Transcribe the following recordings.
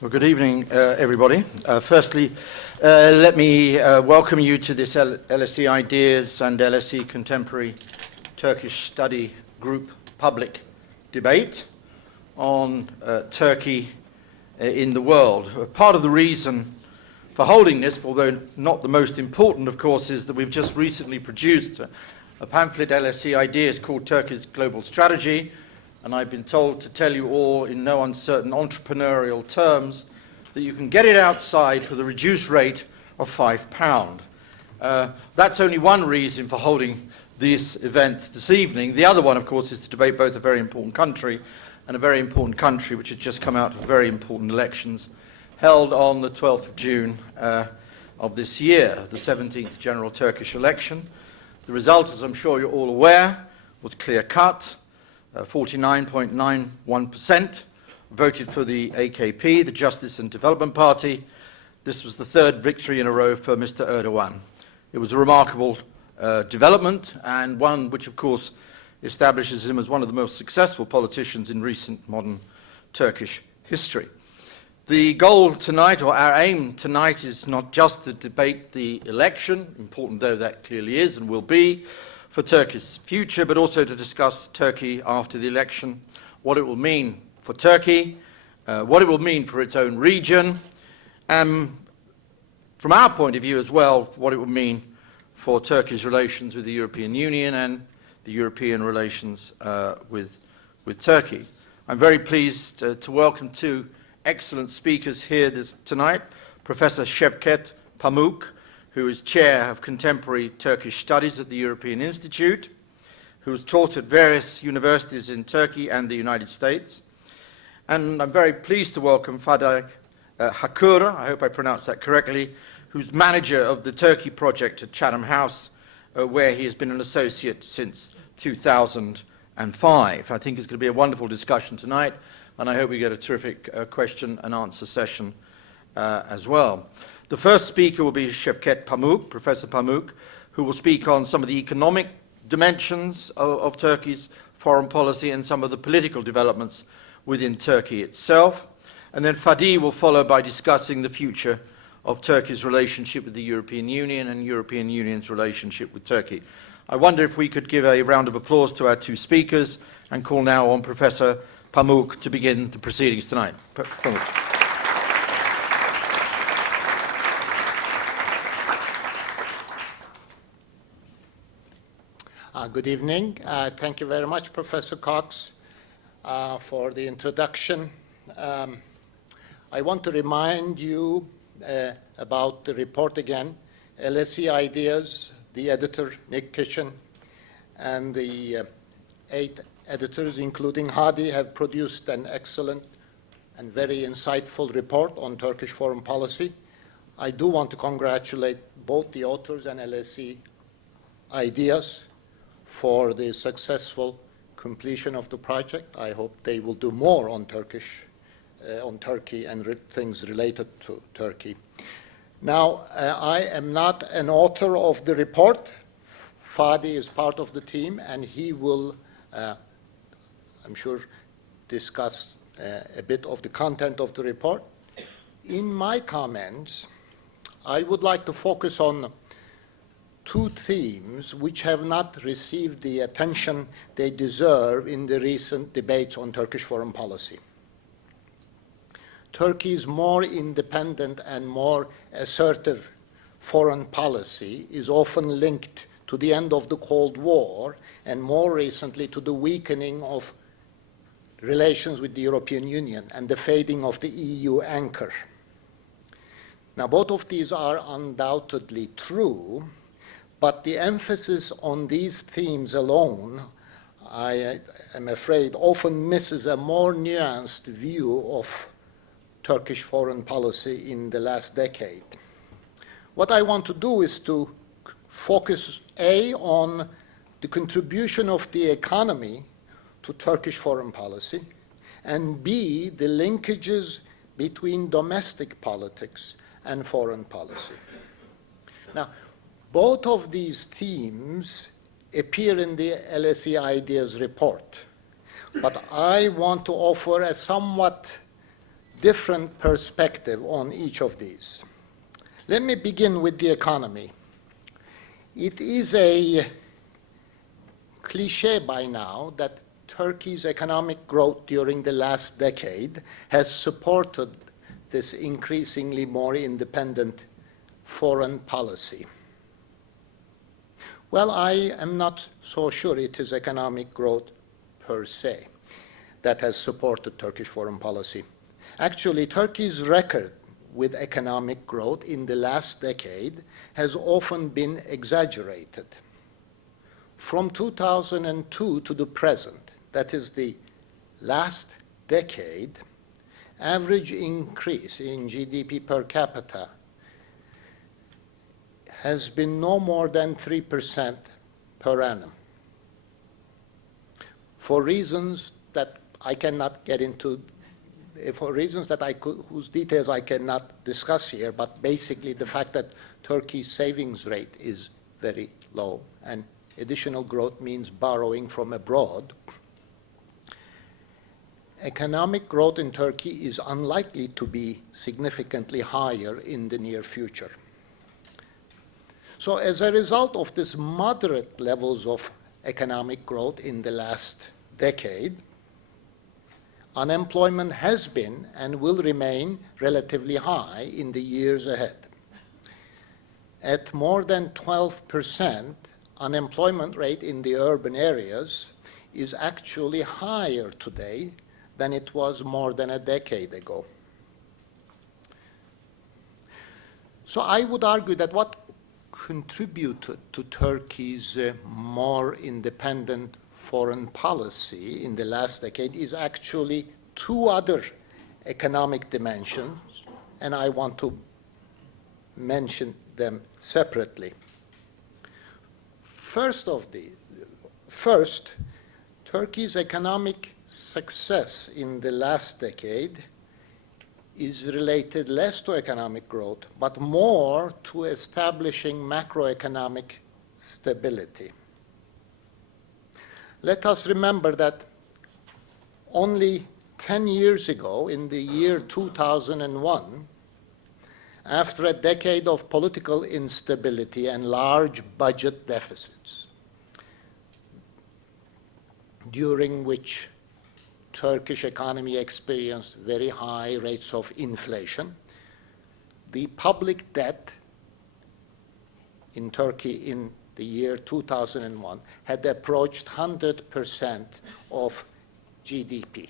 Well, good evening, everybody. Firstly, let me welcome you to this LSE IDEAS and LSE Contemporary Turkish Study Group public debate on Turkey in the world. Part of the reason for holding this, although not the most important, of course, is that we've just recently produced a pamphlet, LSE IDEAS, called Turkey's Global Strategy, and I've been told to tell you all in no uncertain entrepreneurial terms that you can get it outside for the reduced rate of £5. That's only one reason for holding this event this evening. The other one, of course, is to debate both a very important country and a very important country which has just come out of very important elections held on the 12th of June of this year, the 17th general Turkish election. The result, as I'm sure you're all aware, was clear-cut. 49.91% voted for the AKP, the Justice and Development Party. This was the third victory in a row for Mr. Erdogan. It was a remarkable development, and one which, of course, establishes him as one of the most successful politicians in recent modern Turkish history. The goal tonight, or our aim tonight, is not just to debate the election, important though that clearly is and will be, for Turkey's future, but also to discuss Turkey after the election, what it will mean for Turkey, what it will mean for its own region, and from our point of view as well, what it will mean for Turkey's relations with the European Union and the European relations with Turkey. I'm very pleased to welcome two excellent speakers here tonight, Professor Şevket Pamuk, who is Chair of Contemporary Turkish Studies at the European Institute, who has taught at various universities in Turkey and the United States. And I'm very pleased to welcome Fadi Hakura, I hope I pronounced that correctly, who's manager of the Turkey project at Chatham House, where he has been an associate since 2005. I think it's going to be a wonderful discussion tonight, and I hope we get a terrific question and answer session as well. The first speaker will be Sevket Pamuk, Professor Pamuk, who will speak on some of the economic dimensions of Turkey's foreign policy and some of the political developments within Turkey itself. And then Fadi will follow by discussing the future of Turkey's relationship with the European Union and European Union's relationship with Turkey. I wonder if we could give a round of applause to our two speakers and call now on Professor Pamuk to begin the proceedings tonight. Pamuk. Good evening. Thank you very much, Professor Cox, for the introduction. I want to remind you about the report again. LSE IDEAS, the editor, Nick Kitchen, and the 8 editors, including Hadi, have produced an excellent and very insightful report on Turkish foreign policy. I do want to congratulate both the authors and LSE IDEAS for the successful completion of the project. I hope they will do more on Turkey and things related to Turkey. Now, I am not an author of the report. Fadi is part of the team, and he will, I'm sure, discuss a bit of the content of the report. In my comments, I would like to focus on two themes which have not received the attention they deserve in the recent debates on Turkish foreign policy. Turkey's more independent and more assertive foreign policy is often linked to the end of the Cold War and more recently to the weakening of relations with the European Union and the fading of the EU anchor. Now, both of these are undoubtedly true, but the emphasis on these themes alone, I am afraid, often misses a more nuanced view of Turkish foreign policy in the last decade. What I want to do is to focus, A, on the contribution of the economy to Turkish foreign policy, and B, the linkages between domestic politics and foreign policy. Now, both of these themes appear in the LSE IDEAS report, but I want to offer a somewhat different perspective on each of these. Let me begin with the economy. It is a cliché by now that Turkey's economic growth during the last decade has supported this increasingly more independent foreign policy. Well, I am not so sure it is economic growth per se that has supported Turkish foreign policy. Actually, Turkey's record with economic growth in the last decade has often been exaggerated. From 2002 to the present, that is the last decade, average increase in GDP per capita has been no more than 3% per annum. For reasons that I cannot get into, whose details I cannot discuss here, but basically the fact that Turkey's savings rate is very low, and additional growth means borrowing from abroad. Economic growth in Turkey is unlikely to be significantly higher in the near future. So as a result of this moderate levels of economic growth in the last decade, unemployment has been and will remain relatively high in the years ahead. At more than 12%, unemployment rate in the urban areas is actually higher today than it was more than a decade ago. So I would argue that what contributed to Turkey's more independent foreign policy in the last decade is actually two other economic dimensions, and I want to mention them separately. First, Turkey's economic success in the last decade is related less to economic growth, but more to establishing macroeconomic stability. Let us remember that only 10 years ago, in the year 2001, after a decade of political instability and large budget deficits, during which Turkish economy experienced very high rates of inflation, the public debt in Turkey in the year 2001 had approached 100% of GDP.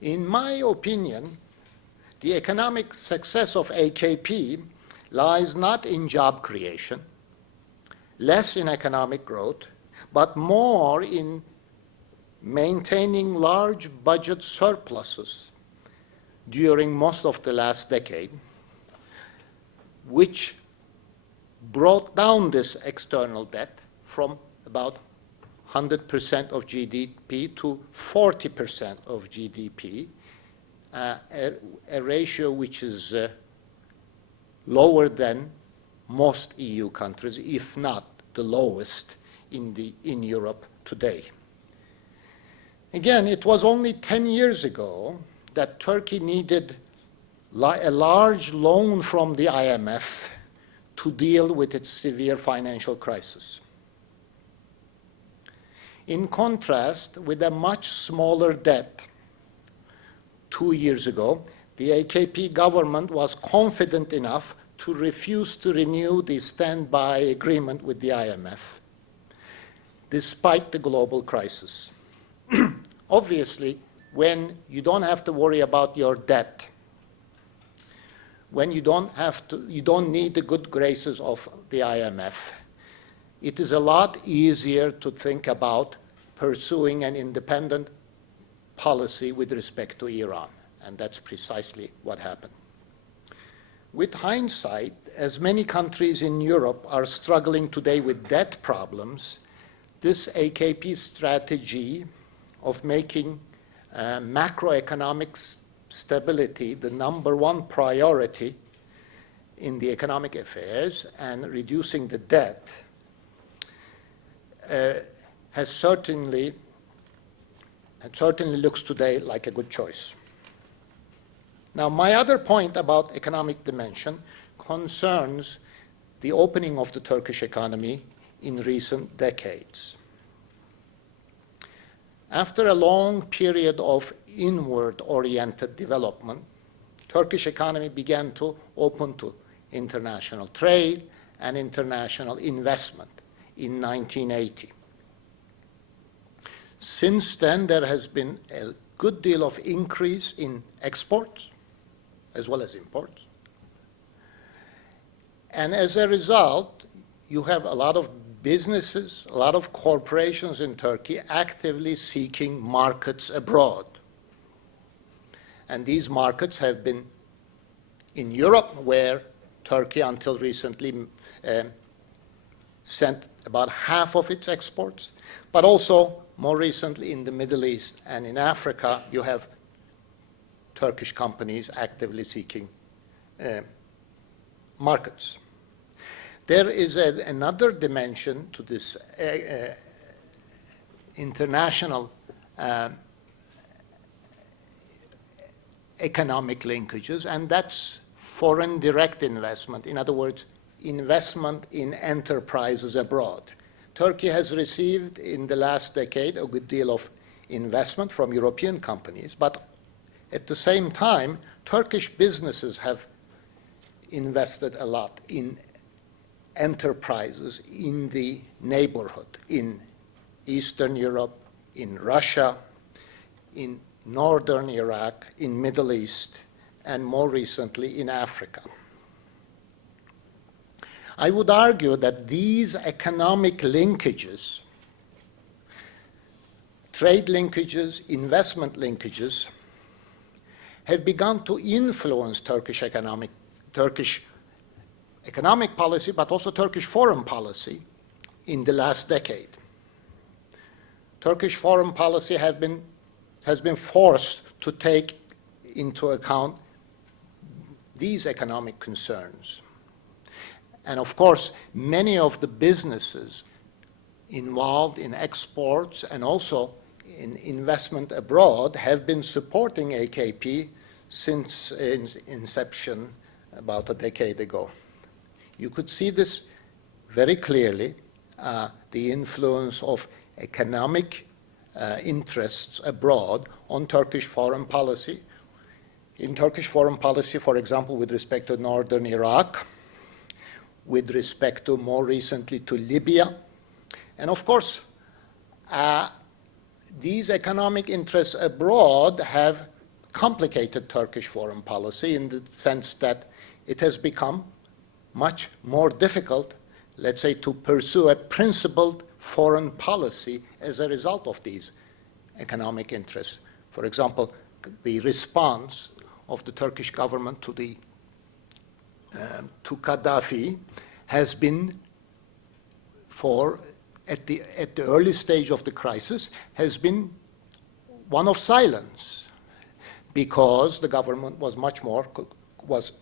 In my opinion, the economic success of AKP lies not in job creation, less in economic growth, but more in maintaining large budget surpluses during most of the last decade, which brought down this external debt from about 100% of GDP to 40% of GDP, a ratio which is lower than most EU countries, if not the lowest in Europe today. Again, it was only 10 years ago that Turkey needed a large loan from the IMF to deal with its severe financial crisis. In contrast, with a much smaller debt 2 years ago, the AKP government was confident enough to refuse to renew the standby agreement with the IMF, despite the global crisis. Obviously, when you don't have to worry about your debt, when you don't need the good graces of the IMF, it is a lot easier to think about pursuing an independent policy with respect to Iran, and that's precisely what happened. With hindsight, as many countries in Europe are struggling today with debt problems, this AKP strategy of making macroeconomic stability the number one priority in the economic affairs and reducing the debt has certainly It certainly looks today like a good choice. Now, my other point about economic dimension concerns the opening of the Turkish economy in recent decades. After a long period of inward-oriented development, Turkish economy began to open to international trade and international investment in 1980. Since then, there has been a good deal of increase in exports as well as imports. And as a result, you have a lot of businesses, a lot of corporations in Turkey actively seeking markets abroad. And these markets have been in Europe, where Turkey until recently sent about half of its exports, but also more recently in the Middle East and in Africa, you have Turkish companies actively seeking markets. There is another dimension to this international economic linkages, and that's foreign direct investment. In other words, investment in enterprises abroad. Turkey has received in the last decade a good deal of investment from European companies, but at the same time, Turkish businesses have invested a lot in enterprises in the neighborhood, in Eastern Europe, in Russia, in northern Iraq, in Middle East, and more recently in Africa. I would argue that these economic linkages, trade linkages, investment linkages, have begun to influence Turkish economic policy, but also Turkish foreign policy in the last decade. Turkish foreign policy has been forced to take into account these economic concerns. And of course, many of the businesses involved in exports and also in investment abroad have been supporting AKP since its inception about a decade ago. You could see this very clearly, the influence of economic interests abroad on Turkish foreign policy. In Turkish foreign policy, for example, with respect to northern Iraq, with respect to more recently to Libya. And of course, these economic interests abroad have complicated Turkish foreign policy in the sense that it has become much more difficult, let's say, to pursue a principled foreign policy as a result of these economic interests. For example, the response of the Turkish government to Gaddafi has been at the early stage of the crisis, has been one of silence, because the government was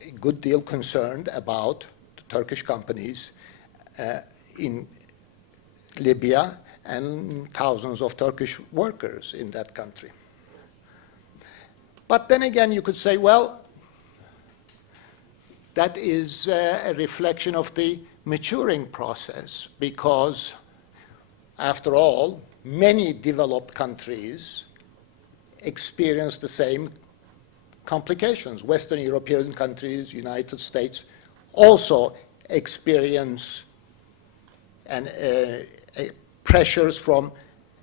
a good deal concerned about the Turkish companies in Libya and thousands of Turkish workers in that country. But then again, you could say, well, that is a reflection of the maturing process, because after all, many developed countries experience the same complications. Western European countries, United States, also experience pressures from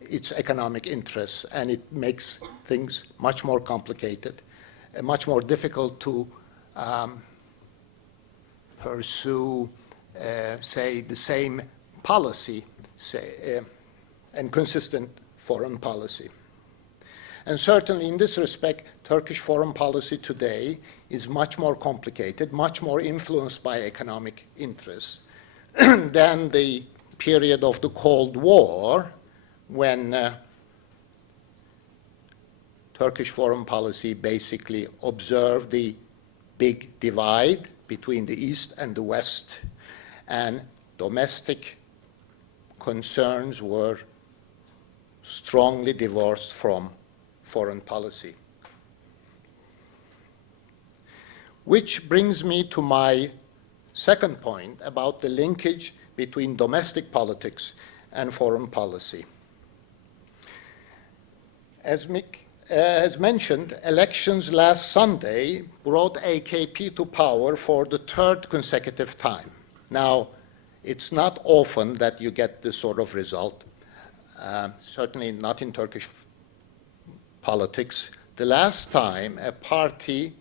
its economic interests, and it makes things much more complicated and much more difficult to pursue, say, the same policy, and consistent foreign policy. And certainly in this respect, Turkish foreign policy today is much more complicated, much more influenced by economic interests than the period of the Cold War, when Turkish foreign policy basically observed the big divide between the East and the West, and domestic concerns were strongly divorced from foreign policy. Which brings me to my second point about the linkage between domestic politics and foreign policy. As mentioned, elections last Sunday brought AKP to power for the third consecutive time. Now, it's not often that you get this sort of result, certainly not in Turkish politics. The last time a party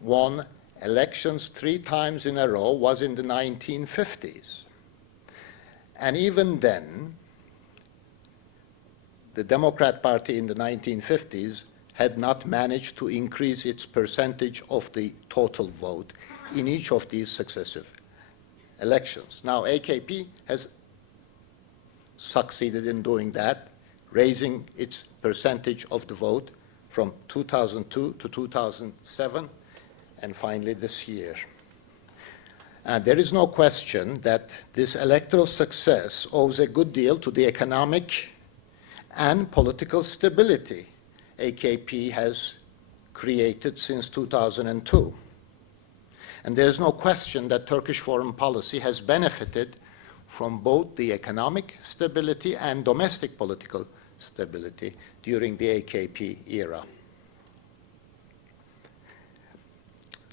won elections 3 times in a row was in the 1950s. And even then, the Democrat Party in the 1950s had not managed to increase its percentage of the total vote in each of these successive elections. Now, AKP has succeeded in doing that, raising its percentage of the vote from 2002 to 2007, and finally this year. There is no question that this electoral success owes a good deal to the economic and political stability AKP has created since 2002. And there is no question that Turkish foreign policy has benefited from both the economic stability and domestic political stability during the AKP era.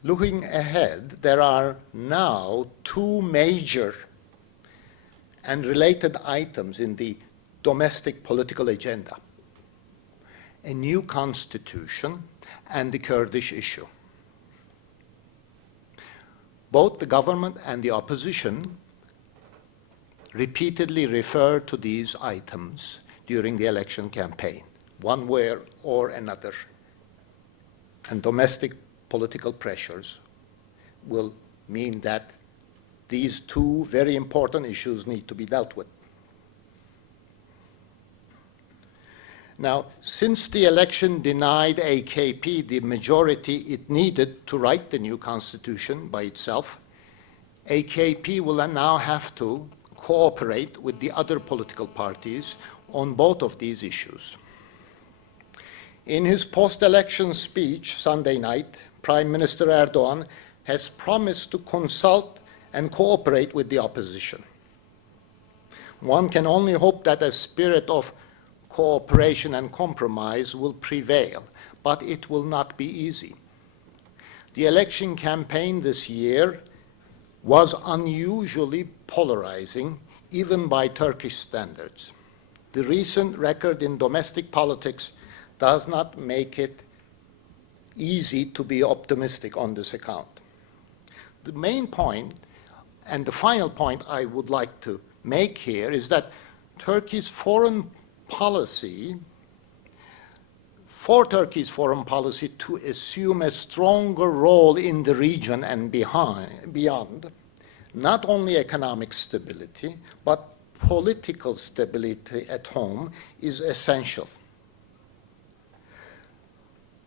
Looking ahead, there are now 2 major and related items in the domestic political agenda: a new constitution and the Kurdish issue. Both the government and the opposition repeatedly referred to these items during the election campaign, one way or another. And domestic political pressures will mean that these 2 very important issues need to be dealt with. Now, since the election denied AKP the majority it needed to write the new constitution by itself, AKP will now have to cooperate with the other political parties on both of these issues. In his post-election speech Sunday night, Prime Minister Erdogan has promised to consult and cooperate with the opposition. One can only hope that a spirit of cooperation and compromise will prevail, but it will not be easy. The election campaign this year was unusually polarizing, even by Turkish standards. The recent record in domestic politics does not make it easy to be optimistic on this account. The main point, and the final point I would like to make here, is that Turkey's foreign policy, for Turkey's foreign policy to assume a stronger role in the region and beyond, not only economic stability, but political stability at home is essential.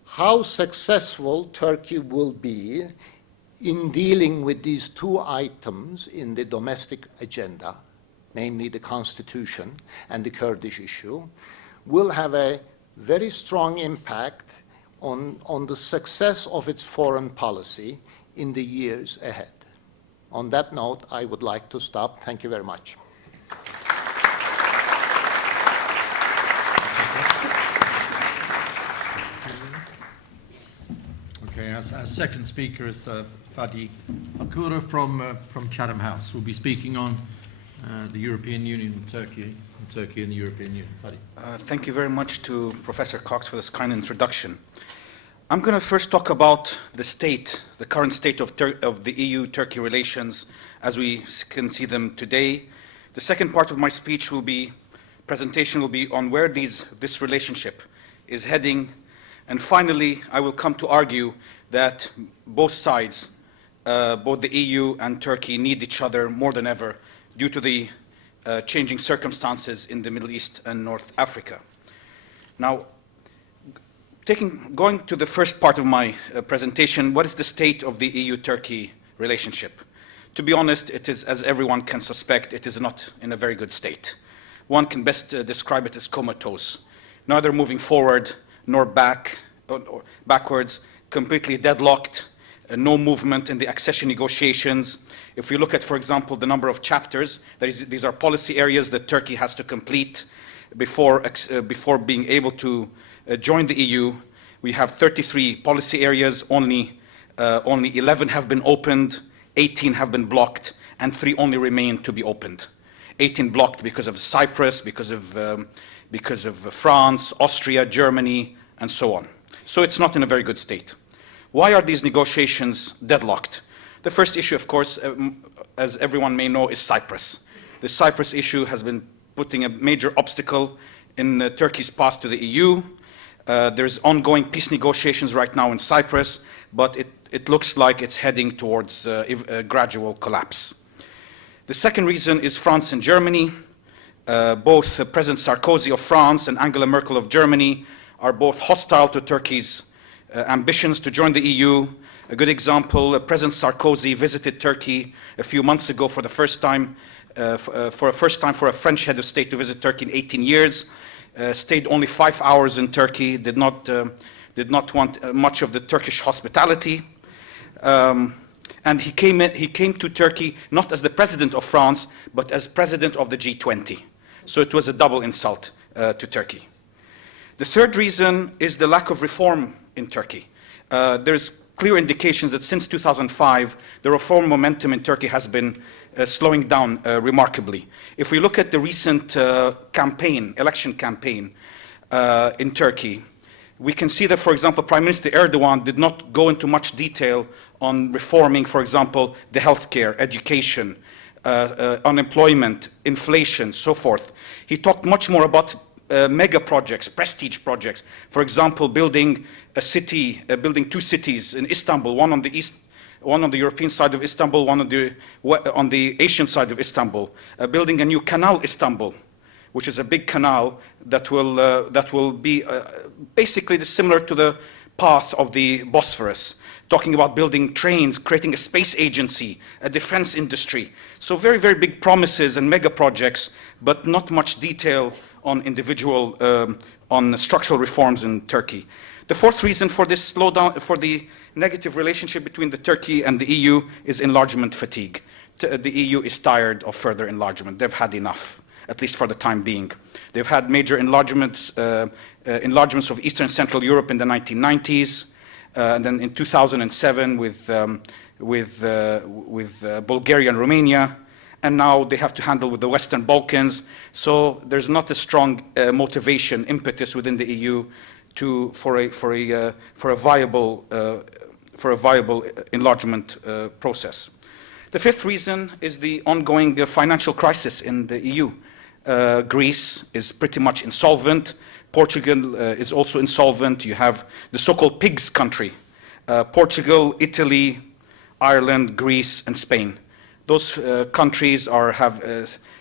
How successful Turkey will be in dealing with these 2 items in the domestic agenda, namely the constitution and the Kurdish issue, will have a very strong impact on the success of its foreign policy in the years ahead. On that note, I would like to stop. Thank you very much. Okay, our second speaker is Fadi Hakura from Chatham House, who will be speaking on the European Union and Turkey and the European Union. Fadi. Thank you very much to Professor Cox for this kind introduction. I'm going to first talk about the current state of the EU-Turkey relations as we can see them today. The second part of my presentation will be on where this relationship is heading. And finally, I will come to argue that both sides, both the EU and Turkey, need each other more than ever due to the changing circumstances in the Middle East and North Africa. Now, going to the first part of my presentation, what is the state of the EU-Turkey relationship? To be honest, it is, as everyone can suspect, it is not in a very good state. One can best describe it as comatose, neither moving forward nor backwards, completely deadlocked, no movement in the accession negotiations. If we look at, for example, the number of chapters, these are policy areas that Turkey has to complete before being able to join the EU. We have 33 policy areas, only 11 have been opened, 18 have been blocked, and 3 only remain to be opened. 18 blocked because of Cyprus, because of France, Austria, Germany, and so on. So it's not in a very good state. Why are these negotiations deadlocked? The first issue, of course, as everyone may know, is Cyprus. The Cyprus issue has been putting a major obstacle in Turkey's path to the EU. There's ongoing peace negotiations right now in Cyprus, but it looks like it's heading towards a gradual collapse. The second reason is France and Germany. Both President Sarkozy of France and Angela Merkel of Germany are both hostile to Turkey's ambitions to join the EU. A good example, President Sarkozy visited Turkey a few months ago for the first time, for a French head of state to visit Turkey in 18 years. Stayed only 5 hours in Turkey, did not want much of the Turkish hospitality. And he came to Turkey not as the president of France, but as president of the G20. So it was a double insult to Turkey. The third reason is the lack of reform in Turkey. There's clear indications that since 2005, the reform momentum in Turkey has been slowing down remarkably. If we look at the recent election campaign in Turkey, we can see that, for example, Prime Minister Erdogan did not go into much detail on reforming, for example, the healthcare, education, unemployment, inflation, so forth. He talked much more about mega projects, prestige projects. For example, building a city, building 2 cities in Istanbul, one on the east, one on the European side of Istanbul, one on the Asian side of Istanbul. Building a new canal, Istanbul, which is a big canal that will be basically similar to the path of the Bosphorus. Talking about building trains, creating a space agency, a defense industry. So very, very big promises and mega projects, but not much detail on individual, on structural reforms in Turkey. The fourth reason for this slowdown, for the negative relationship between the Turkey and the EU, is enlargement fatigue. The EU is tired of further enlargement. They've had enough, at least for the time being. They've had major enlargements of Eastern and Central Europe in the 1990s, and then in 2007 with Bulgaria and Romania, and now they have to handle with the Western Balkans. So there's not a strong motivation, impetus within the EU for a viable enlargement process. The fifth reason is the ongoing financial crisis in the EU. Greece is pretty much insolvent. Portugal is also insolvent. You have the so-called pigs country, Portugal, Italy, Ireland, Greece, and Spain. Those countries have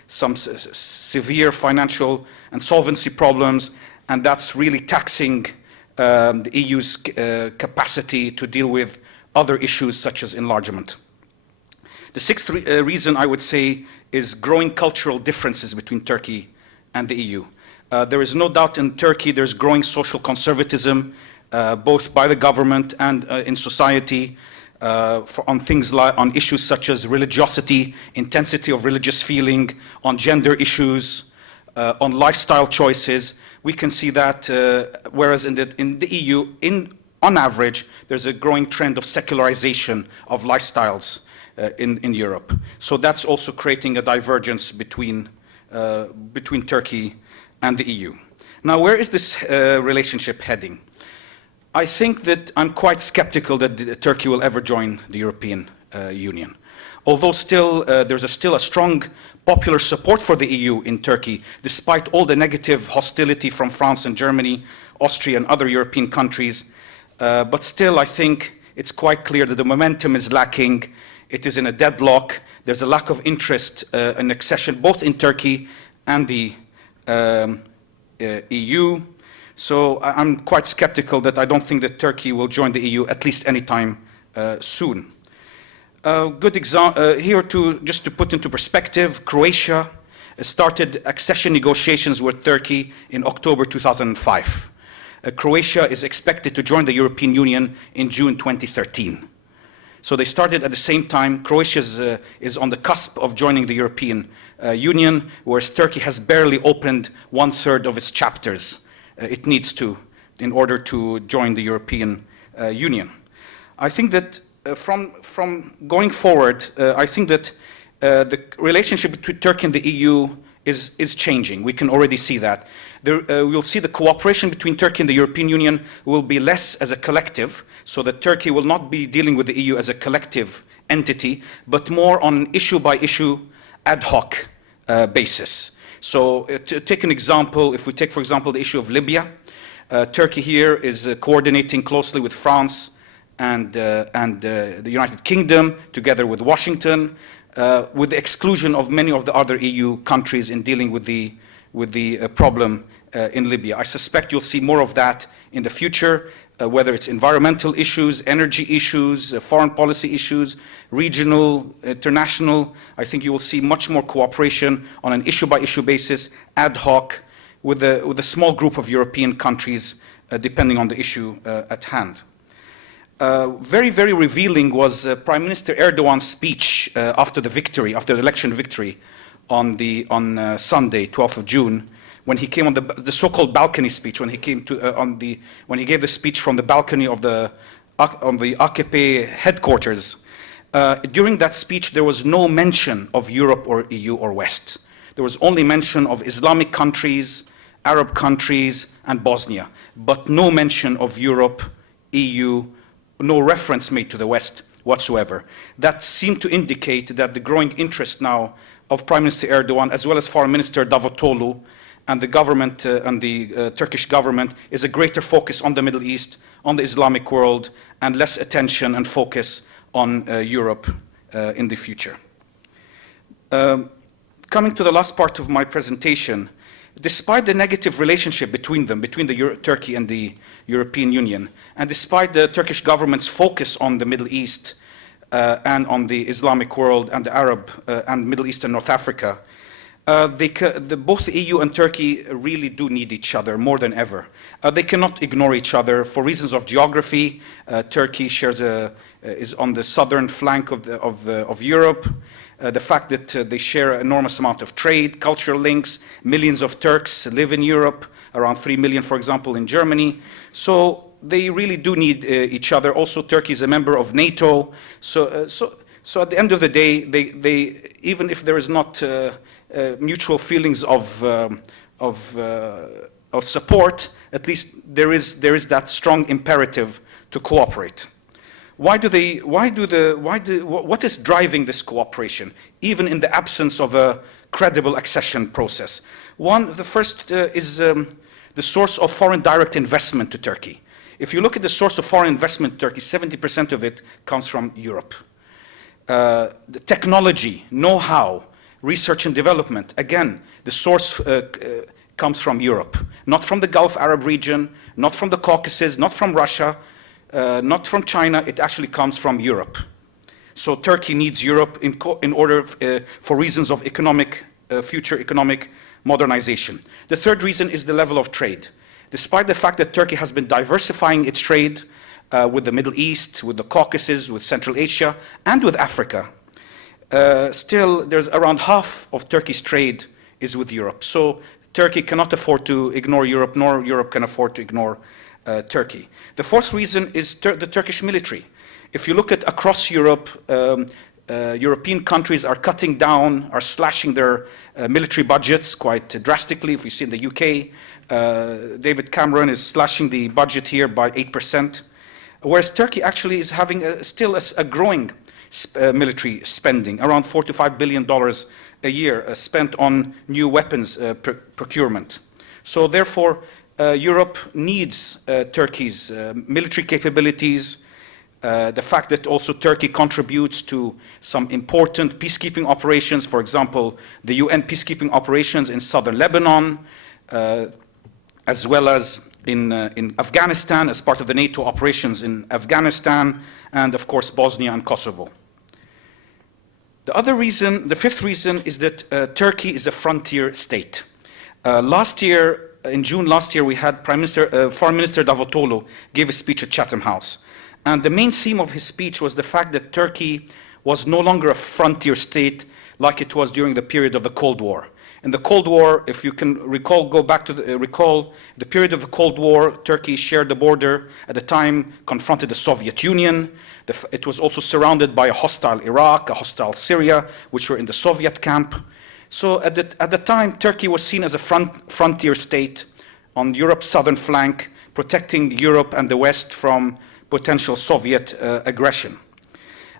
some severe financial and solvency problems, and that's really taxing the EU's capacity to deal with other issues such as enlargement. The sixth reason, I would say, is growing cultural differences between Turkey and the EU. There is no doubt in Turkey there's growing social conservatism, both by the government and in society, on issues such as religiosity, intensity of religious feeling, on gender issues, on lifestyle choices. We can see that, whereas in the EU, on average, there's a growing trend of secularization of lifestyles in Europe. So that's also creating a divergence between Turkey and the EU. Now, where is this relationship heading? I think that I'm quite skeptical that Turkey will ever join the European Union. Although there's still a strong popular support for the EU in Turkey, despite all the negative hostility from France and Germany, Austria and other European countries. But still, I think it's quite clear that the momentum is lacking. It is in a deadlock. There's a lack of interest in accession, both in Turkey and the EU. So I'm quite skeptical that I don't think that Turkey will join the EU at least anytime soon. Good example here, just to put into perspective, Croatia started accession negotiations with Turkey in October 2005. Croatia is expected to join the European Union in June 2013. So they started at the same time. Croatia is on the cusp of joining the European Union, whereas Turkey has barely opened 1/3 of its chapters. It needs to, in order to join the European Union. I think that from going forward, I think that the relationship between Turkey and the EU is changing. We can already see that. We'll see the cooperation between Turkey and the European Union will be less as a collective, so that Turkey will not be dealing with the EU as a collective entity, but more on an issue-by-issue ad hoc basis. So to take an example, if we take, for example, the issue of Libya, Turkey here is coordinating closely with France and the United Kingdom, together with Washington, with the exclusion of many of the other EU countries in dealing with the problem in Libya. I suspect you'll see more of that in the future, whether it's environmental issues, energy issues, foreign policy issues, regional, international. I think you will see much more cooperation on an issue-by-issue basis, ad hoc, with a small group of European countries, depending on the issue at hand. Very, very revealing was Prime Minister Erdogan's speech after the election victory on Sunday, 12th of June, when he came on the so-called balcony speech, when he came to when he gave the speech from the balcony of the AKP headquarters. During that speech, there was no mention of Europe or EU or West. There was only mention of Islamic countries, Arab countries, and Bosnia, but no mention of Europe, EU, no reference made to the West whatsoever. That seemed to indicate that the growing interest now of Prime Minister Erdogan, as well as Foreign Minister Davutoglu, and the government and the Turkish government, is a greater focus on the Middle East, on the Islamic world, and less attention and focus on Europe in the future. Coming to the last part of my presentation, despite the negative relationship between them, between Turkey and the European Union, and despite the Turkish government's focus on the Middle East and on the Islamic world and the Arab and Middle East and North Africa, both the EU and Turkey really do need each other more than ever. They cannot ignore each other for reasons of geography. Turkey is on the southern flank of Europe. The fact that they share an enormous amount of trade, cultural links, millions of Turks live in Europe, around 3 million, for example, in Germany. So they really do need each other. Also, Turkey is a member of NATO. So at the end of the day, they even if there is not mutual feelings of support, at least there is that strong imperative to cooperate. What is driving this cooperation, even in the absence of a credible accession process? The first is the source of foreign direct investment to Turkey. If you look at the source of foreign investment to Turkey, 70% of it comes from Europe. The technology, know-how, research and development, again, the source comes from Europe, not from the Gulf Arab region, not from the Caucasus, not from Russia, not from China. It actually comes from Europe. So Turkey needs Europe in order for reasons of future economic modernization. The third reason is the level of trade. Despite the fact that Turkey has been diversifying its trade with the Middle East, with the Caucasus, with Central Asia, and with Africa, still there's around half of Turkey's trade is with Europe. So Turkey cannot afford to ignore Europe, nor Europe can afford to ignore Turkey. The fourth reason is the Turkish military. If you look at across Europe, European countries are cutting down, are slashing their military budgets quite drastically. If we see in the UK, David Cameron is slashing the budget here by 8%, whereas Turkey actually is having still a growing military spending, around $4 to $5 billion a year spent on new weapons procurement. So therefore, Europe needs Turkey's military capabilities, the fact that also Turkey contributes to some important peacekeeping operations, for example, the UN peacekeeping operations in southern Lebanon, as well as in Afghanistan as part of the NATO operations in Afghanistan, and of course Bosnia and Kosovo. The fifth reason is that Turkey is a frontier state. Last year, in June last year, we had Foreign Minister Davutoglu gave a speech at Chatham House. And the main theme of his speech was the fact that Turkey was no longer a frontier state like it was during the period of the Cold War. In the Cold War, if you can recall, go back to recall the period of the Cold War, Turkey shared the border, at the time confronted the Soviet Union. It was also surrounded by a hostile Iraq, a hostile Syria, which were in the Soviet camp. So at the time, Turkey was seen as a frontier state on Europe's southern flank, protecting Europe and the West from potential Soviet aggression.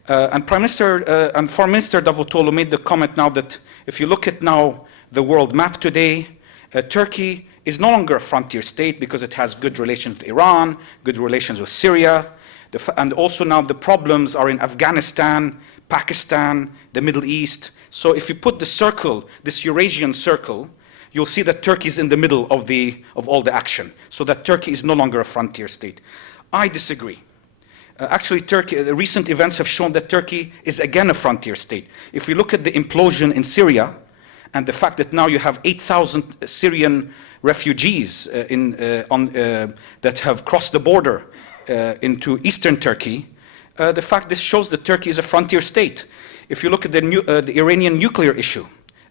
And Foreign Minister Davutoglu made the comment now that if you look at now the world map today, Turkey is no longer a frontier state because it has good relations with Iran, good relations with Syria, and also now the problems are in Afghanistan, Pakistan, the Middle East. So if you put the circle, this Eurasian circle, you'll see that Turkey is in the middle of all the action, so that Turkey is no longer a frontier state. I disagree. Actually, the recent events have shown that Turkey is again a frontier state. If we look at the implosion in Syria, and the fact that now you have 8,000 Syrian refugees that have crossed the border into eastern Turkey, the fact this shows that Turkey is a frontier state. If you look at the Iranian nuclear issue,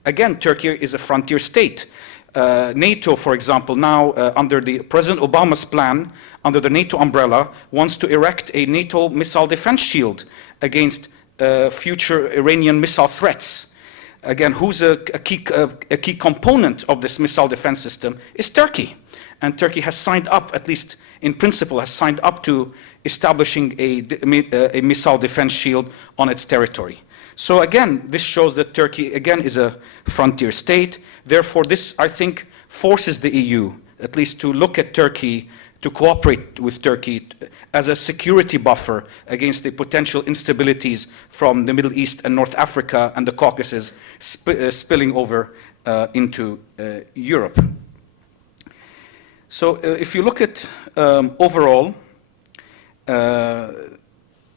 again, Turkey is a frontier state. NATO, for example, now under President Obama's plan, under the NATO umbrella, wants to erect a NATO missile defense shield against future Iranian missile threats. Again, who's a key component of this missile defense system is Turkey. And Turkey has signed up, at least in principle, has signed up to establishing a missile defense shield on its territory. So again, this shows that Turkey, again, is a frontier state. Therefore, this, I think, forces the EU, at least to look at Turkey, to cooperate with Turkey as a security buffer against the potential instabilities from the Middle East and North Africa and the Caucasus spilling over into Europe. So if you look at overall,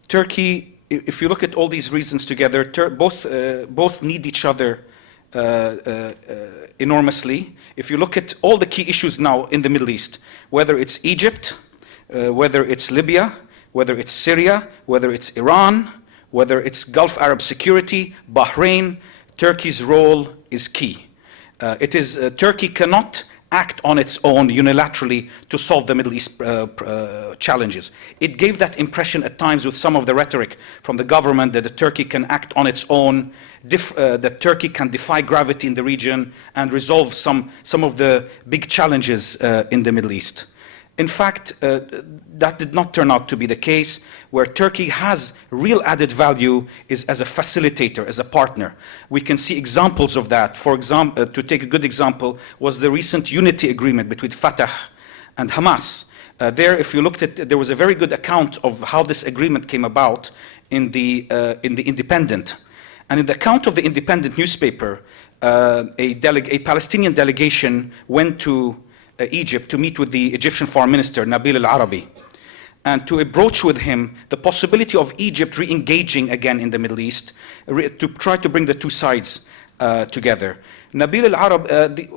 Turkey, if you look at all these reasons together, both need each other enormously. If you look at all the key issues now in the Middle East, whether it's Egypt, whether it's Libya, whether it's Syria, whether it's Iran, whether it's Gulf Arab security, Bahrain, Turkey's role is key. Turkey cannot act on its own unilaterally to solve the Middle East challenges. It gave that impression at times with some of the rhetoric from the government that Turkey can act on its own, that Turkey can defy gravity in the region and resolve some of the big challenges in the Middle East. In fact, that did not turn out to be the case. Where Turkey has real added value is as a facilitator, as a partner. We can see examples of that. For example, to take a good example, was the recent unity agreement between Fatah and Hamas. There, if you looked at, there was a very good account of how this agreement came about in the Independent. And in the account of the Independent newspaper, a Palestinian delegation went to Egypt to meet with the Egyptian Foreign Minister, Nabil al-Arabi, and to broach with him the possibility of Egypt re-engaging again in the Middle East, to try to bring the two sides together. Nabil al-Arabi,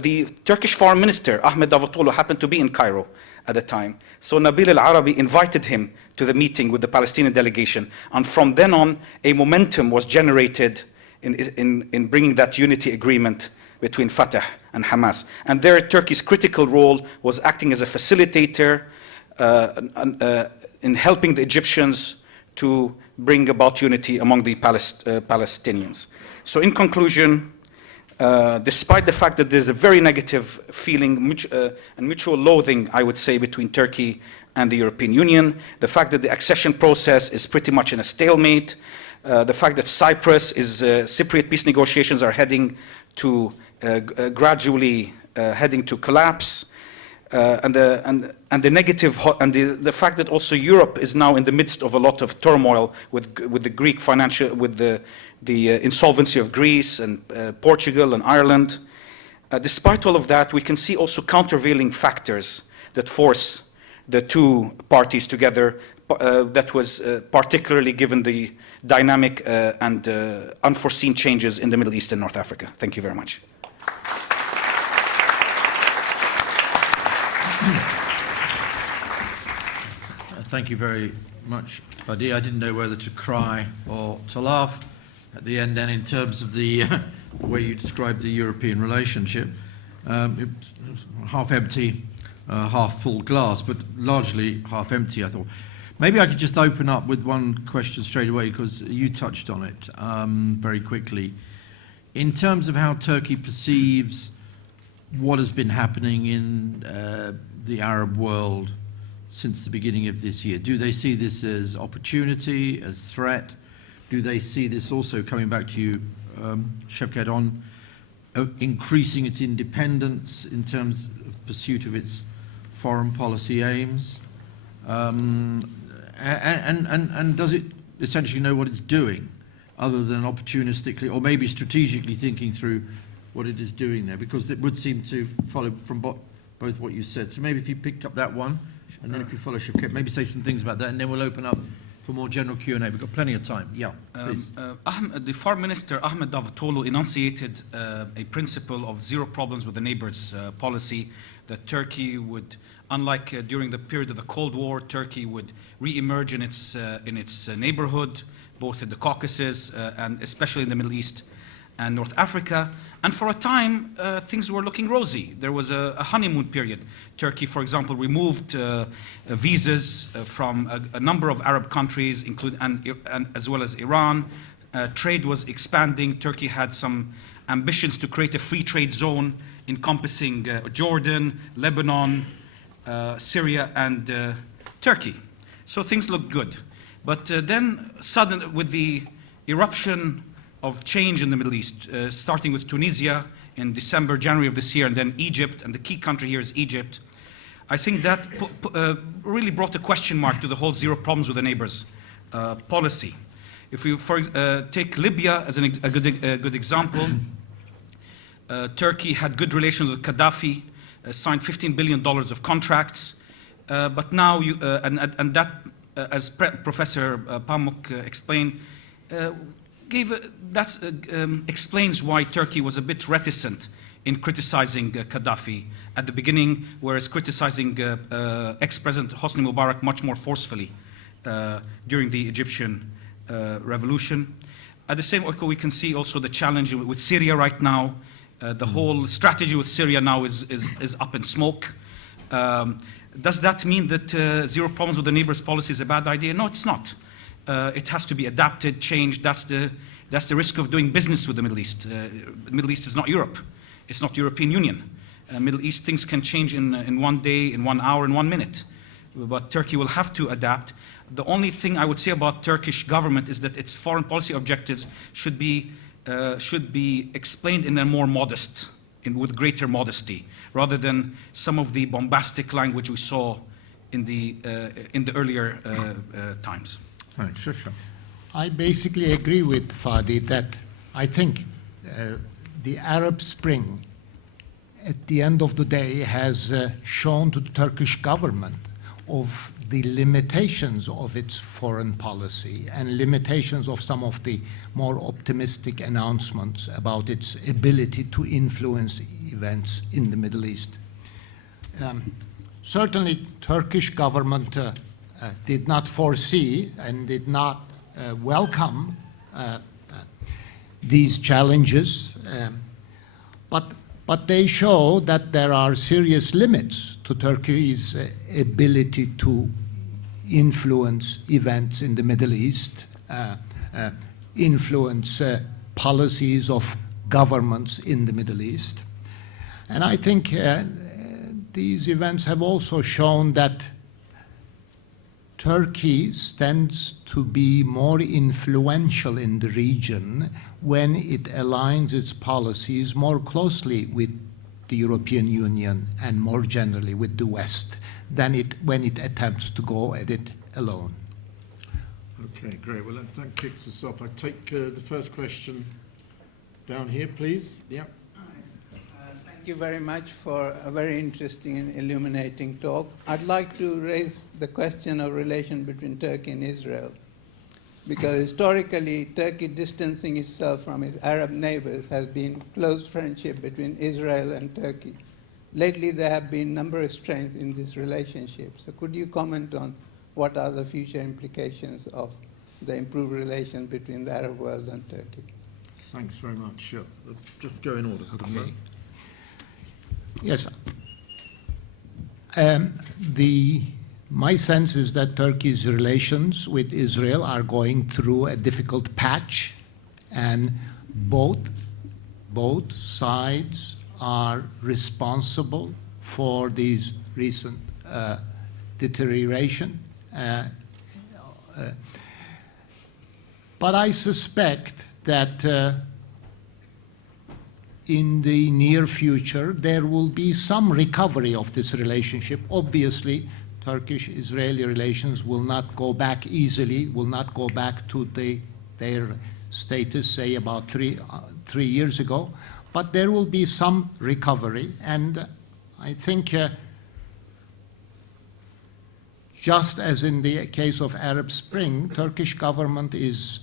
the Turkish Foreign Minister, Ahmed Davutoglu, happened to be in Cairo at the time. So Nabil al-Arabi invited him to the meeting with the Palestinian delegation, and from then on, a momentum was generated in bringing that unity agreement between Fatah and Hamas. And there, Turkey's critical role was acting as a facilitator in helping the Egyptians to bring about unity among the Palestinians. So in conclusion, despite the fact that there's a very negative feeling and mutual loathing, I would say, between Turkey and the European Union, the fact that the accession process is pretty much in a stalemate, the fact that Cypriot peace negotiations are heading to gradually heading to collapse, and the fact that also Europe is now in the midst of a lot of turmoil with the Greek financial, with the insolvency of Greece and Portugal and Ireland. Despite all of that, we can see also countervailing factors that force the two parties together. That was particularly given the dynamic and unforeseen changes in the Middle East and North Africa. Thank you very much. Thank you very much, Fadi. I didn't know whether to cry or to laugh at the end, and in terms of the way you described the European relationship. It was half empty, half full glass, but largely half empty, I thought. Maybe I could just open up with one question straight away, because you touched on it very quickly. In terms of how Turkey perceives what has been happening in the Arab world since the beginning of this year, do they see this as opportunity, as threat? Do they see this also, coming back to you, Şevket, on increasing its independence in terms of pursuit of its foreign policy aims? And does it essentially know what it's doing, other than opportunistically or maybe strategically thinking through what it is doing there? Because it would seem to follow from both what you said. So maybe if you picked up that one, and then if you follow Şevket, maybe say some things about that, and then we'll open up for more general Q&A. We've got plenty of time. Yeah, please. The Foreign Minister, Ahmed Davutoglu, enunciated a principle of zero problems with the neighbors policy, that Turkey would, unlike during the period of the Cold War, Turkey would re-emerge in its neighborhood, both in the Caucasus and especially in the Middle East and North Africa. And for a time, things were looking rosy. There was a honeymoon period. Turkey, for example, removed visas from a number of Arab countries, and as well as Iran. Trade was expanding. Turkey had some ambitions to create a free trade zone encompassing Jordan, Lebanon, Syria, and Turkey. So things looked good. But then suddenly, with the eruption of change in the Middle East, starting with Tunisia in December, January of this year, and then Egypt, and the key country here is Egypt, I think that really brought a question mark to the whole zero problems with the neighbors policy. If we take Libya as a good example, Turkey had good relations with Gaddafi, signed $15 billion of contracts, but now, and that, as Professor Pamuk explained, explains why Turkey was a bit reticent in criticizing Gaddafi at the beginning, whereas criticizing ex-President Hosni Mubarak much more forcefully during the Egyptian revolution. At the same time, we can see also the challenge with Syria right now. The whole strategy with Syria now is up in smoke. Does that mean that zero problems with the neighbors policy is a bad idea? No, it's not. It has to be adapted, changed. That's the risk of doing business with the Middle East. The Middle East is not Europe. It's not European Union. Middle East, things can change in 1 day, in 1 hour, in 1 minute. But Turkey will have to adapt. The only thing I would say about Turkish government is that its foreign policy objectives should be explained in a more modest, with greater modesty, rather than some of the bombastic language we saw in the earlier times. Right, sure. I basically agree with Fadi that I think the Arab Spring, at the end of the day, has shown to the Turkish government of the limitations of its foreign policy and limitations of some of the more optimistic announcements about its ability to influence events in the Middle East. Certainly, Turkish government did not foresee and did not welcome these challenges, but they show that there are serious limits to Turkey's ability to influence events in the Middle East, influence policies of governments in the Middle East. And I think these events have also shown that Turkey stands to be more influential in the region when it aligns its policies more closely with the European Union and more generally with the West than when it attempts to go at it alone. Okay, great. Well, that kicks us off. I take the first question down here, please. Yeah. Thank you very much for a very interesting and illuminating talk. I'd like to raise the question of relation between Turkey and Israel, because historically, Turkey distancing itself from its Arab neighbors has been close friendship between Israel and Turkey. lately there have been numerous strains in this relationship. So could you comment on what are the future implications of the improved relations between the Arab world and Turkey? Thanks very much. Yeah. Let's just go in order. Okay. Yes. My sense is that Turkey's relations with Israel are going through a difficult patch, and both sides are responsible for these recent deterioration. But I suspect that in the near future there will be some recovery of this relationship. Obviously, Turkish-Israeli relations will not go back easily, will not go back to their status, say, about three years ago, but there will be some recovery. And I think just as in the case of Arab Spring, Turkish government is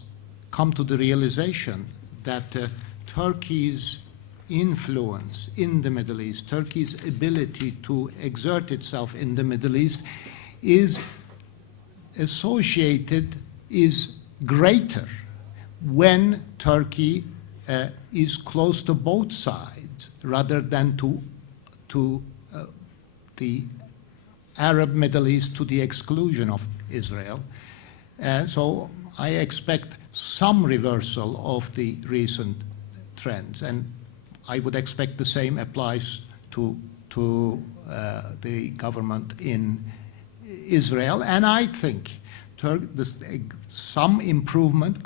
come to the realization that Turkey's influence in the Middle East, Turkey's ability to exert itself in the Middle East is greater when Turkey is close to both sides rather than to the Arab Middle East to the exclusion of Israel. So I expect some reversal of the recent trends, and I would expect the same applies to the government in Israel. And I think some improvement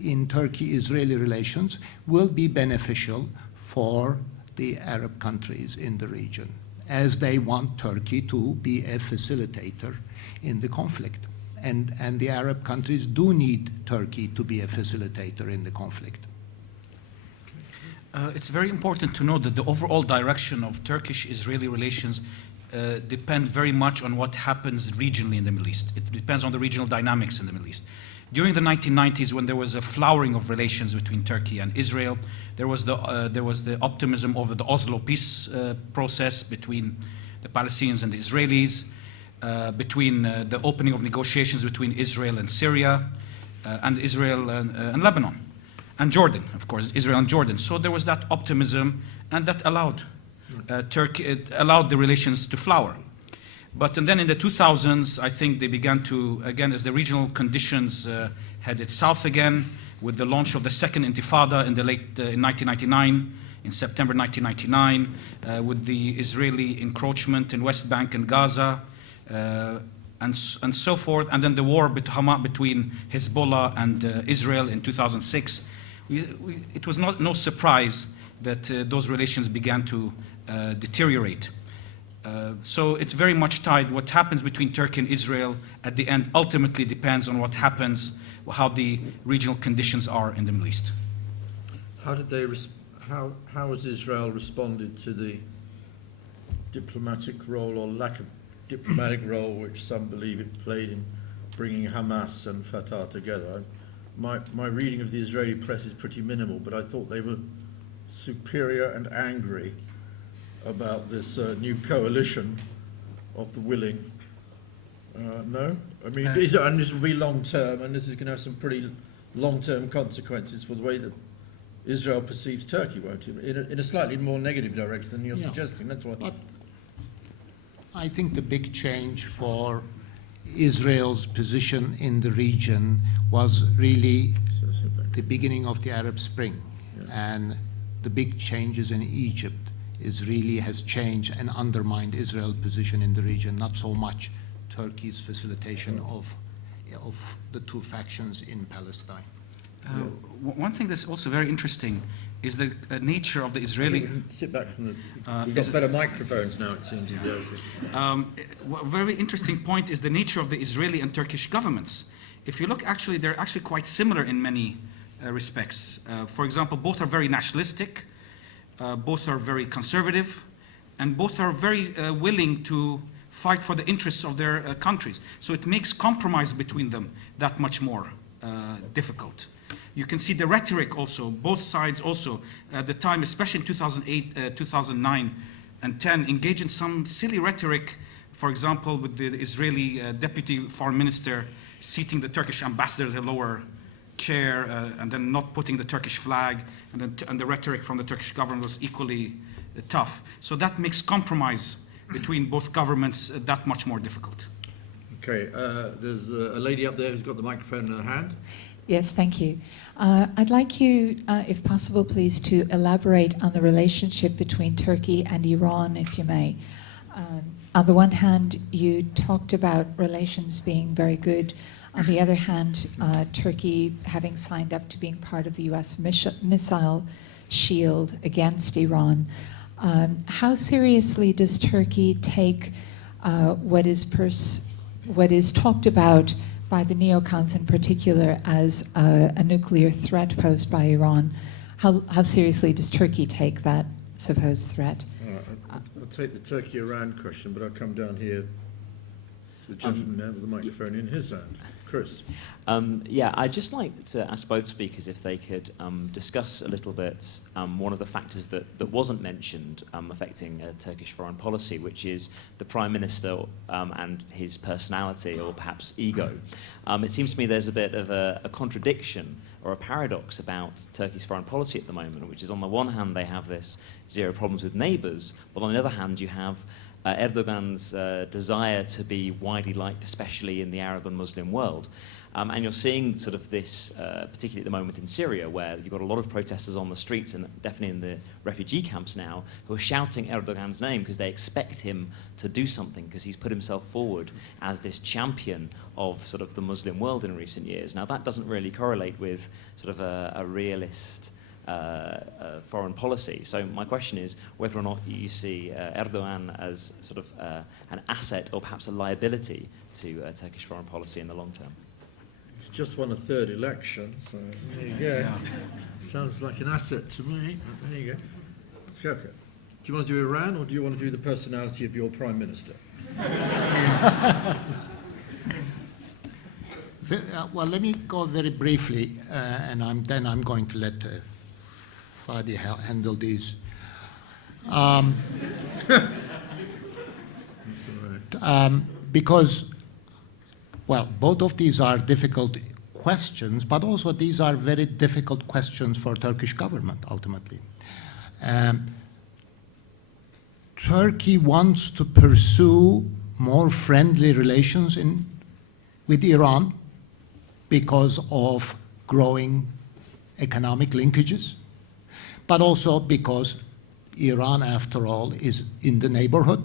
in Turkey-Israeli relations will be beneficial for the Arab countries in the region, as they want Turkey to be a facilitator in the conflict. And the Arab countries do need Turkey to be a facilitator in the conflict. It's very important to know that the overall direction of Turkish-Israeli relations depend very much on what happens regionally in the Middle East. It depends on the regional dynamics in the Middle East. During the 1990s, when there was a flowering of relations between Turkey and Israel, there was the optimism over the Oslo peace process between the Palestinians and the Israelis, between the opening of negotiations between Israel and Syria, and Israel and Lebanon, and Jordan, of course, Israel and Jordan. So there was that optimism, and that allowed it allowed the relations to flower. But then in the 2000s, I think they began to, again, as the regional conditions headed south again, with the launch of the second Intifada in in 1999, in September 1999, with the Israeli encroachment in West Bank and Gaza, and so forth, and then the war between Hezbollah and Israel in 2006. It was no surprise that those relations began to deteriorate. So it's very much tied. What happens between Turkey and Israel at the end ultimately depends on what happens, how the regional conditions are in the Middle East. How did they? How has Israel responded to the diplomatic role or lack of diplomatic role which some believe it played in bringing Hamas and Fatah together? My reading of the Israeli press is pretty minimal, but I thought they were superior and angry about this new coalition of the willing. No? I mean, and this will be long-term, and this is going to have some pretty long-term consequences for the way that Israel perceives Turkey, won't it? In a slightly more negative direction than you're suggesting. That's what. But I think the big change for Israel's position in the region was really the beginning of the Arab Spring, and the big changes in Egypt has changed and undermined Israel's position in the region, not so much Turkey's facilitation of the two factions in Palestine. One thing that's also very interesting is the nature of the Israeli... Sit back from the... We've got better microphones now, it seems. A very interesting point is the nature of the Israeli and Turkish governments. If you look, actually, they're actually quite similar in many respects. For example, both are very nationalistic, both are very conservative, and both are very willing to fight for the interests of their countries. So it makes compromise between them that much more difficult. You can see the rhetoric also, both sides also, at the time, especially in 2008, 2009, and 10 engage in some silly rhetoric, for example, with the Israeli deputy foreign minister seating the Turkish ambassador in the lower chair and then not putting the Turkish flag, and the rhetoric from the Turkish government was equally tough. So that makes compromise between both governments that much more difficult. Okay, there's a lady up there who's got the microphone in her hand. Yes, thank you. I'd like you, if possible, please, to elaborate on the relationship between Turkey and Iran, if you may. On the one hand, you talked about relations being very good. On the other hand, Turkey having signed up to being part of the US missile shield against Iran. How seriously does Turkey take what is talked about by the neocons in particular as a nuclear threat posed by Iran? How seriously does Turkey take that supposed threat? I'll take the Turkey-Iran question, but I'll come down here. The gentleman there with the microphone in his hand. Chris. Yeah, I'd just like to ask both speakers if they could discuss a little bit one of the factors that wasn't mentioned affecting Turkish foreign policy, which is the Prime Minister and his personality, or perhaps ego. It seems to me there's a bit of a contradiction or a paradox about Turkey's foreign policy at the moment, which is on the one hand they have this zero problems with neighbours, but on the other hand you have Erdogan's desire to be widely liked, especially in the Arab and Muslim world. And you're seeing sort of this, particularly at the moment in Syria, where you've got a lot of protesters on the streets and definitely in the refugee camps now, who are shouting Erdogan's name because they expect him to do something, because he's put himself forward as this champion of sort of the Muslim world in recent years. Now that doesn't really correlate with sort of a realist foreign policy. So my question is whether or not you see Erdogan as sort of an asset or perhaps a liability to Turkish foreign policy in the long term. He's just won a third election, so there you go. Yeah. Sounds like an asset to me. But there you go. Şevket, do you want to do Iran, or do you want to do the personality of your Prime Minister? Well, let me go very briefly, and then I'm going to let Fadi handle these. Because, well, both of these are difficult questions, but also these are very difficult questions for Turkish government, ultimately. Turkey wants to pursue more friendly relations with Iran because of growing economic linkages, but also because Iran, after all, is in the neighborhood,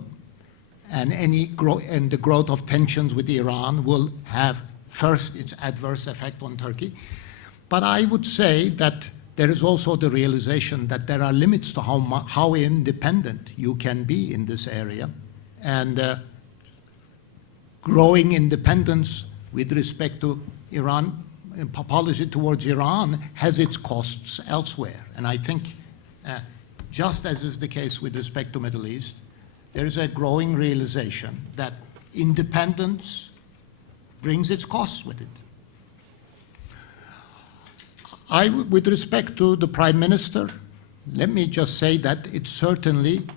and the growth of tensions with Iran will have first its adverse effect on Turkey. But I would say that there is also the realization that there are limits to how independent you can be in this area, and growing independence with respect to Iran, policy towards Iran, has its costs elsewhere. And I think, just as is the case with respect to Middle East, there is a growing realization that independence brings its costs with it. With respect to the Prime Minister, let me just say that it certainly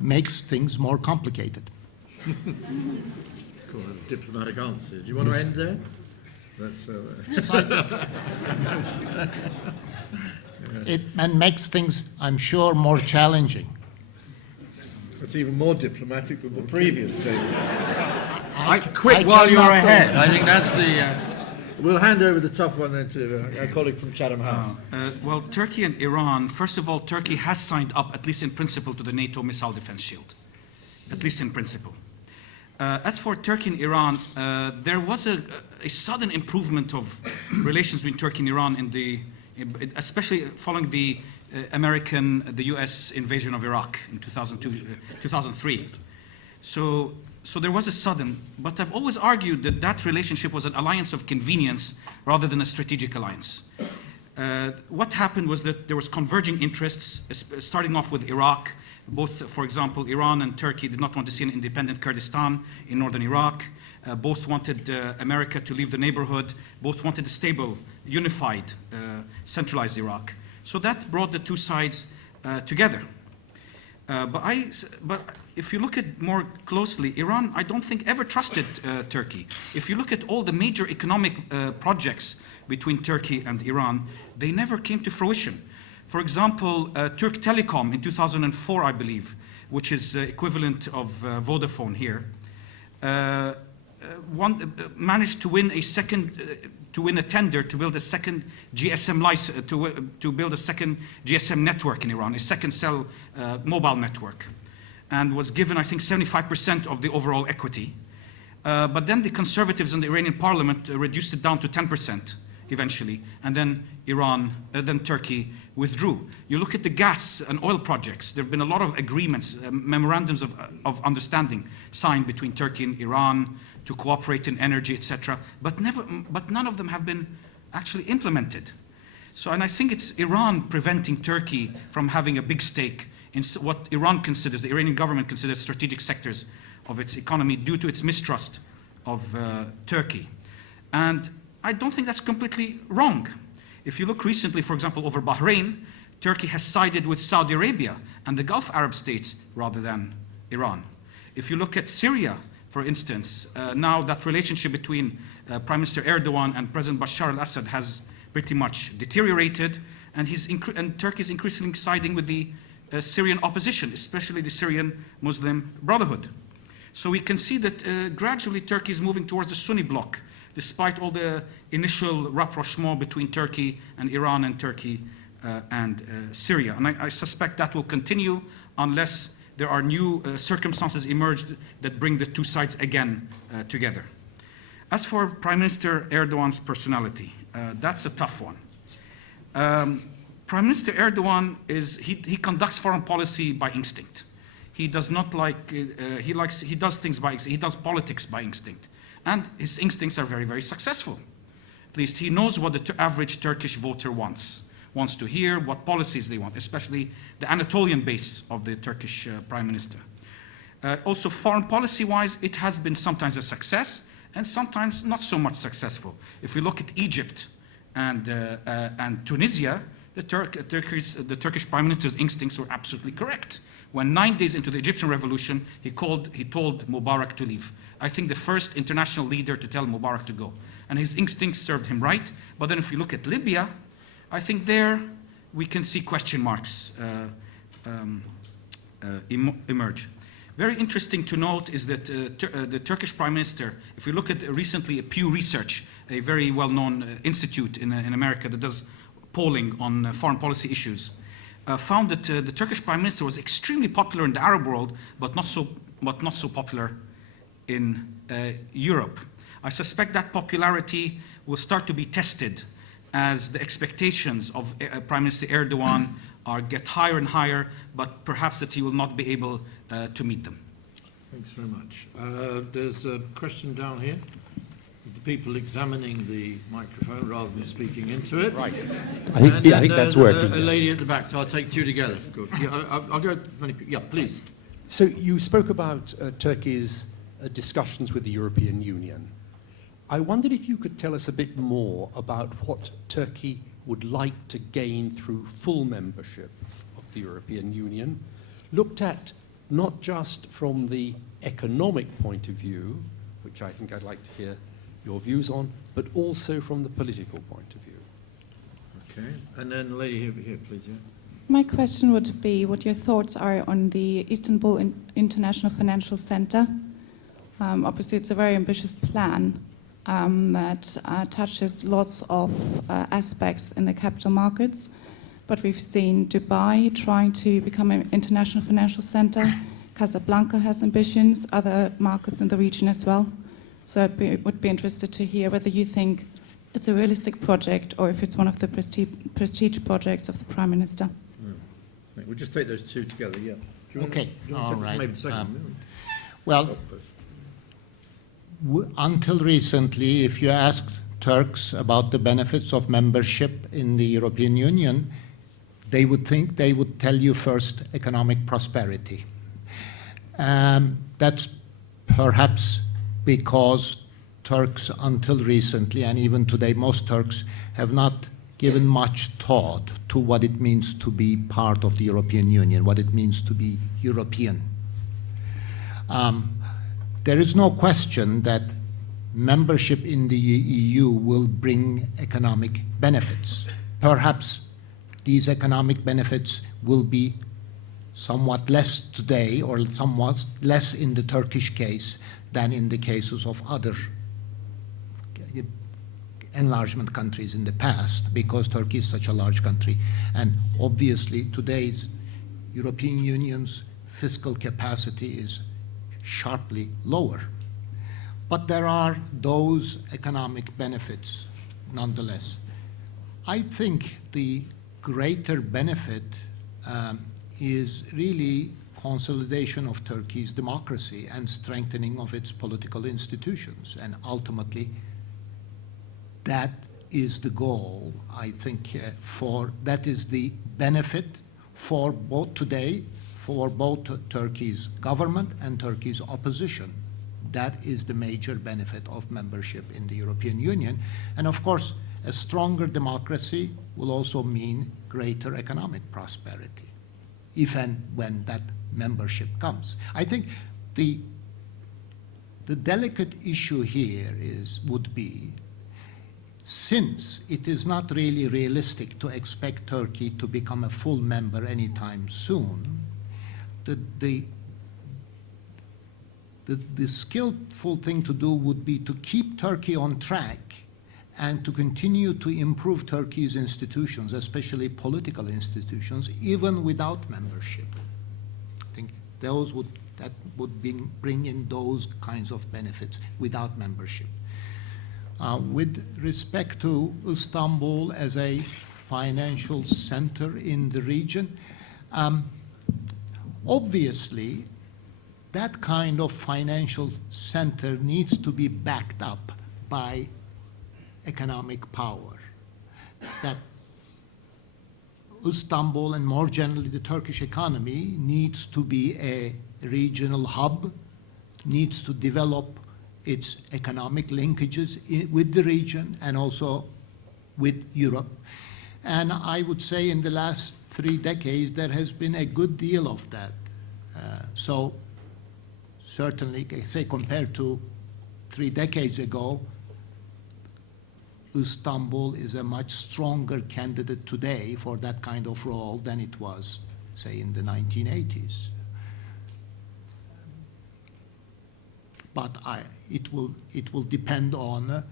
makes things more complicated. Cool, a diplomatic answer. Do you want to end there? That's, Yes, it makes things, I'm sure, more challenging. It's even more diplomatic than the previous statement. I Quit while you're cannot do ahead. it. I think that's the... We'll hand over the tough one then to our colleague from Chatham House. Well, Turkey and Iran, first of all, Turkey has signed up, at least in principle, to the NATO missile defense shield, at least in principle. As for Turkey and Iran, there was a sudden improvement of relations between Turkey and Iran, especially following the US invasion of Iraq in 2003. So there was a sudden, but I've always argued that that relationship was an alliance of convenience rather than a strategic alliance. What happened was that there was converging interests, starting off with Iraq. Both, for example, Iran and Turkey did not want to see an independent Kurdistan in northern Iraq. Both wanted America to leave the neighborhood. Both wanted a stable, unified, centralized Iraq. So that brought the two sides together. But if you look at more closely, Iran, I don't think ever trusted Turkey. If you look at all the major economic projects between Turkey and Iran, they never came to fruition. For example, Turk Telecom in 2004, I believe, which is equivalent of Vodafone here, managed to win a tender to build a second GSM license, to build a second GSM network in Iran, a second cell mobile network, and was given, I think, 75% of the overall equity. But then the conservatives in the Iranian parliament reduced it down to 10% eventually, and then then Turkey withdrew. You look at the gas and oil projects, there have been a lot of agreements, memorandums of understanding signed between Turkey and Iran to cooperate in energy, etc., but none of them have been actually implemented. So, and I think it's Iran preventing Turkey from having a big stake in what Iran considers, the Iranian government considers strategic sectors of its economy due to its mistrust of Turkey. And I don't think that's completely wrong. If you look recently, for example, over Bahrain, Turkey has sided with Saudi Arabia and the Gulf Arab states rather than Iran. If you look at Syria, for instance, now that relationship between Prime Minister Erdogan and President Bashar al-Assad has pretty much deteriorated, and Turkey is increasingly siding with the Syrian opposition, especially the Syrian Muslim Brotherhood. So we can see that gradually Turkey is moving towards the Sunni bloc, despite all the initial rapprochement between Turkey and Iran and Turkey and Syria. And I suspect that will continue unless there are new circumstances emerged that bring the two sides again together. As for Prime Minister Erdogan's personality, that's a tough one. Prime Minister Erdogan he conducts foreign policy by instinct. He does not like, he does things by instinct, he does politics by instinct. And his instincts are very, very successful. At least he knows what the average Turkish voter wants to hear, what policies they want, especially the Anatolian base of the Turkish Prime Minister. Also, foreign policy-wise, it has been sometimes a success and sometimes not so much successful. If we look at Egypt and Tunisia, the Turkish Prime Minister's instincts were absolutely correct. When 9 days into the Egyptian revolution, he told Mubarak to leave. I think the first international leader to tell Mubarak to go. And his instincts served him right. But then if we look at Libya, I think there we can see question marks emerge. Very interesting to note is that the Turkish Prime Minister, if we look at recently Pew Research, a very well-known institute in America that does polling on foreign policy issues, found that the Turkish Prime Minister was extremely popular in the Arab world, but not so popular in Europe. I suspect that popularity will start to be tested as the expectations of Prime Minister Erdogan get higher and higher, but perhaps that he will not be able to meet them. Thanks very much. There's a question down here. The people examining the microphone rather than speaking into it. Right. I think that's working. A lady at the back, so I'll take two together. Good. Yeah, I'll go. Yeah, please. So you spoke about Turkey's discussions with the European Union. I wondered if you could tell us a bit more about what Turkey would like to gain through full membership of the European Union, looked at not just from the economic point of view, which I think I'd like to hear your views on, but also from the political point of view. Okay, and then the lady here, please. Yeah. My question would be what your thoughts are on the Istanbul International Financial Center. Obviously, it's a very ambitious plan that touches lots of aspects in the capital markets. But we've seen Dubai trying to become an international financial center. Casablanca has ambitions, other markets in the region as well. So I would be interested to hear whether you think it's a realistic project or if it's one of the prestige projects of the Prime Minister. We'll just take those two together, yeah. Okay, all right. Maybe second. Well, until recently, if you asked Turks about the benefits of membership in the European Union, they would tell you first economic prosperity. That's perhaps because Turks until recently, and even today most Turks, have not given much thought to what it means to be part of the European Union, what it means to be European. There is no question that membership in the EU will bring economic benefits. Perhaps these economic benefits will be somewhat less today or somewhat less in the Turkish case than in the cases of other enlargement countries in the past, because Turkey is such a large country. And obviously today's European Union's fiscal capacity is sharply lower. But there are those economic benefits nonetheless. I think the greater benefit is really consolidation of Turkey's democracy and strengthening of its political institutions. And ultimately, that is the goal, I think, that is the benefit for both today, for both Turkey's government and Turkey's opposition. That is the major benefit of membership in the European Union. And of course, a stronger democracy will also mean greater economic prosperity, if and when that membership comes. I think the delicate issue here would be, since it is not really realistic to expect Turkey to become a full member anytime soon, the skillful thing to do would be to keep Turkey on track and to continue to improve Turkey's institutions, especially political institutions, even without membership. I think that would bring in those kinds of benefits without membership. With respect to Istanbul as a financial center in the region, obviously, that kind of financial center needs to be backed up by economic power. That Istanbul and more generally the Turkish economy needs to be a regional hub, needs to develop its economic linkages with the region and also with Europe. And I would say in the last 3 decades, there has been a good deal of that. So certainly, say compared to 3 decades ago, Istanbul is a much stronger candidate today for that kind of role than it was, say, in the 1980s. But it will depend on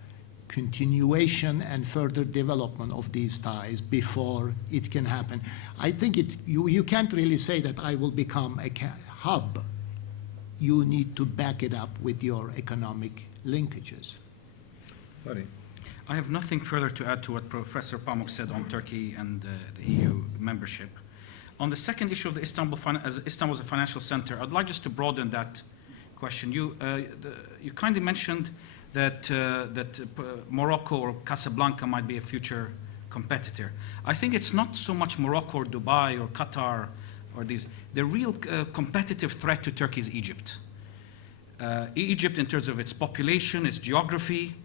continuation and further development of these ties before it can happen. I think you can't really say that I will become a hub. You need to back it up with your economic linkages. Fadi. I have nothing further to add to what Professor Pamuk said on Turkey and the EU membership. On the second issue of the Istanbul as a financial center, I'd like just to broaden that question. You kindly mentioned that Morocco or Casablanca might be a future competitor. I think it's not so much Morocco or Dubai or Qatar or these. The real competitive threat to Turkey is Egypt. Egypt, in terms of its population, its geography,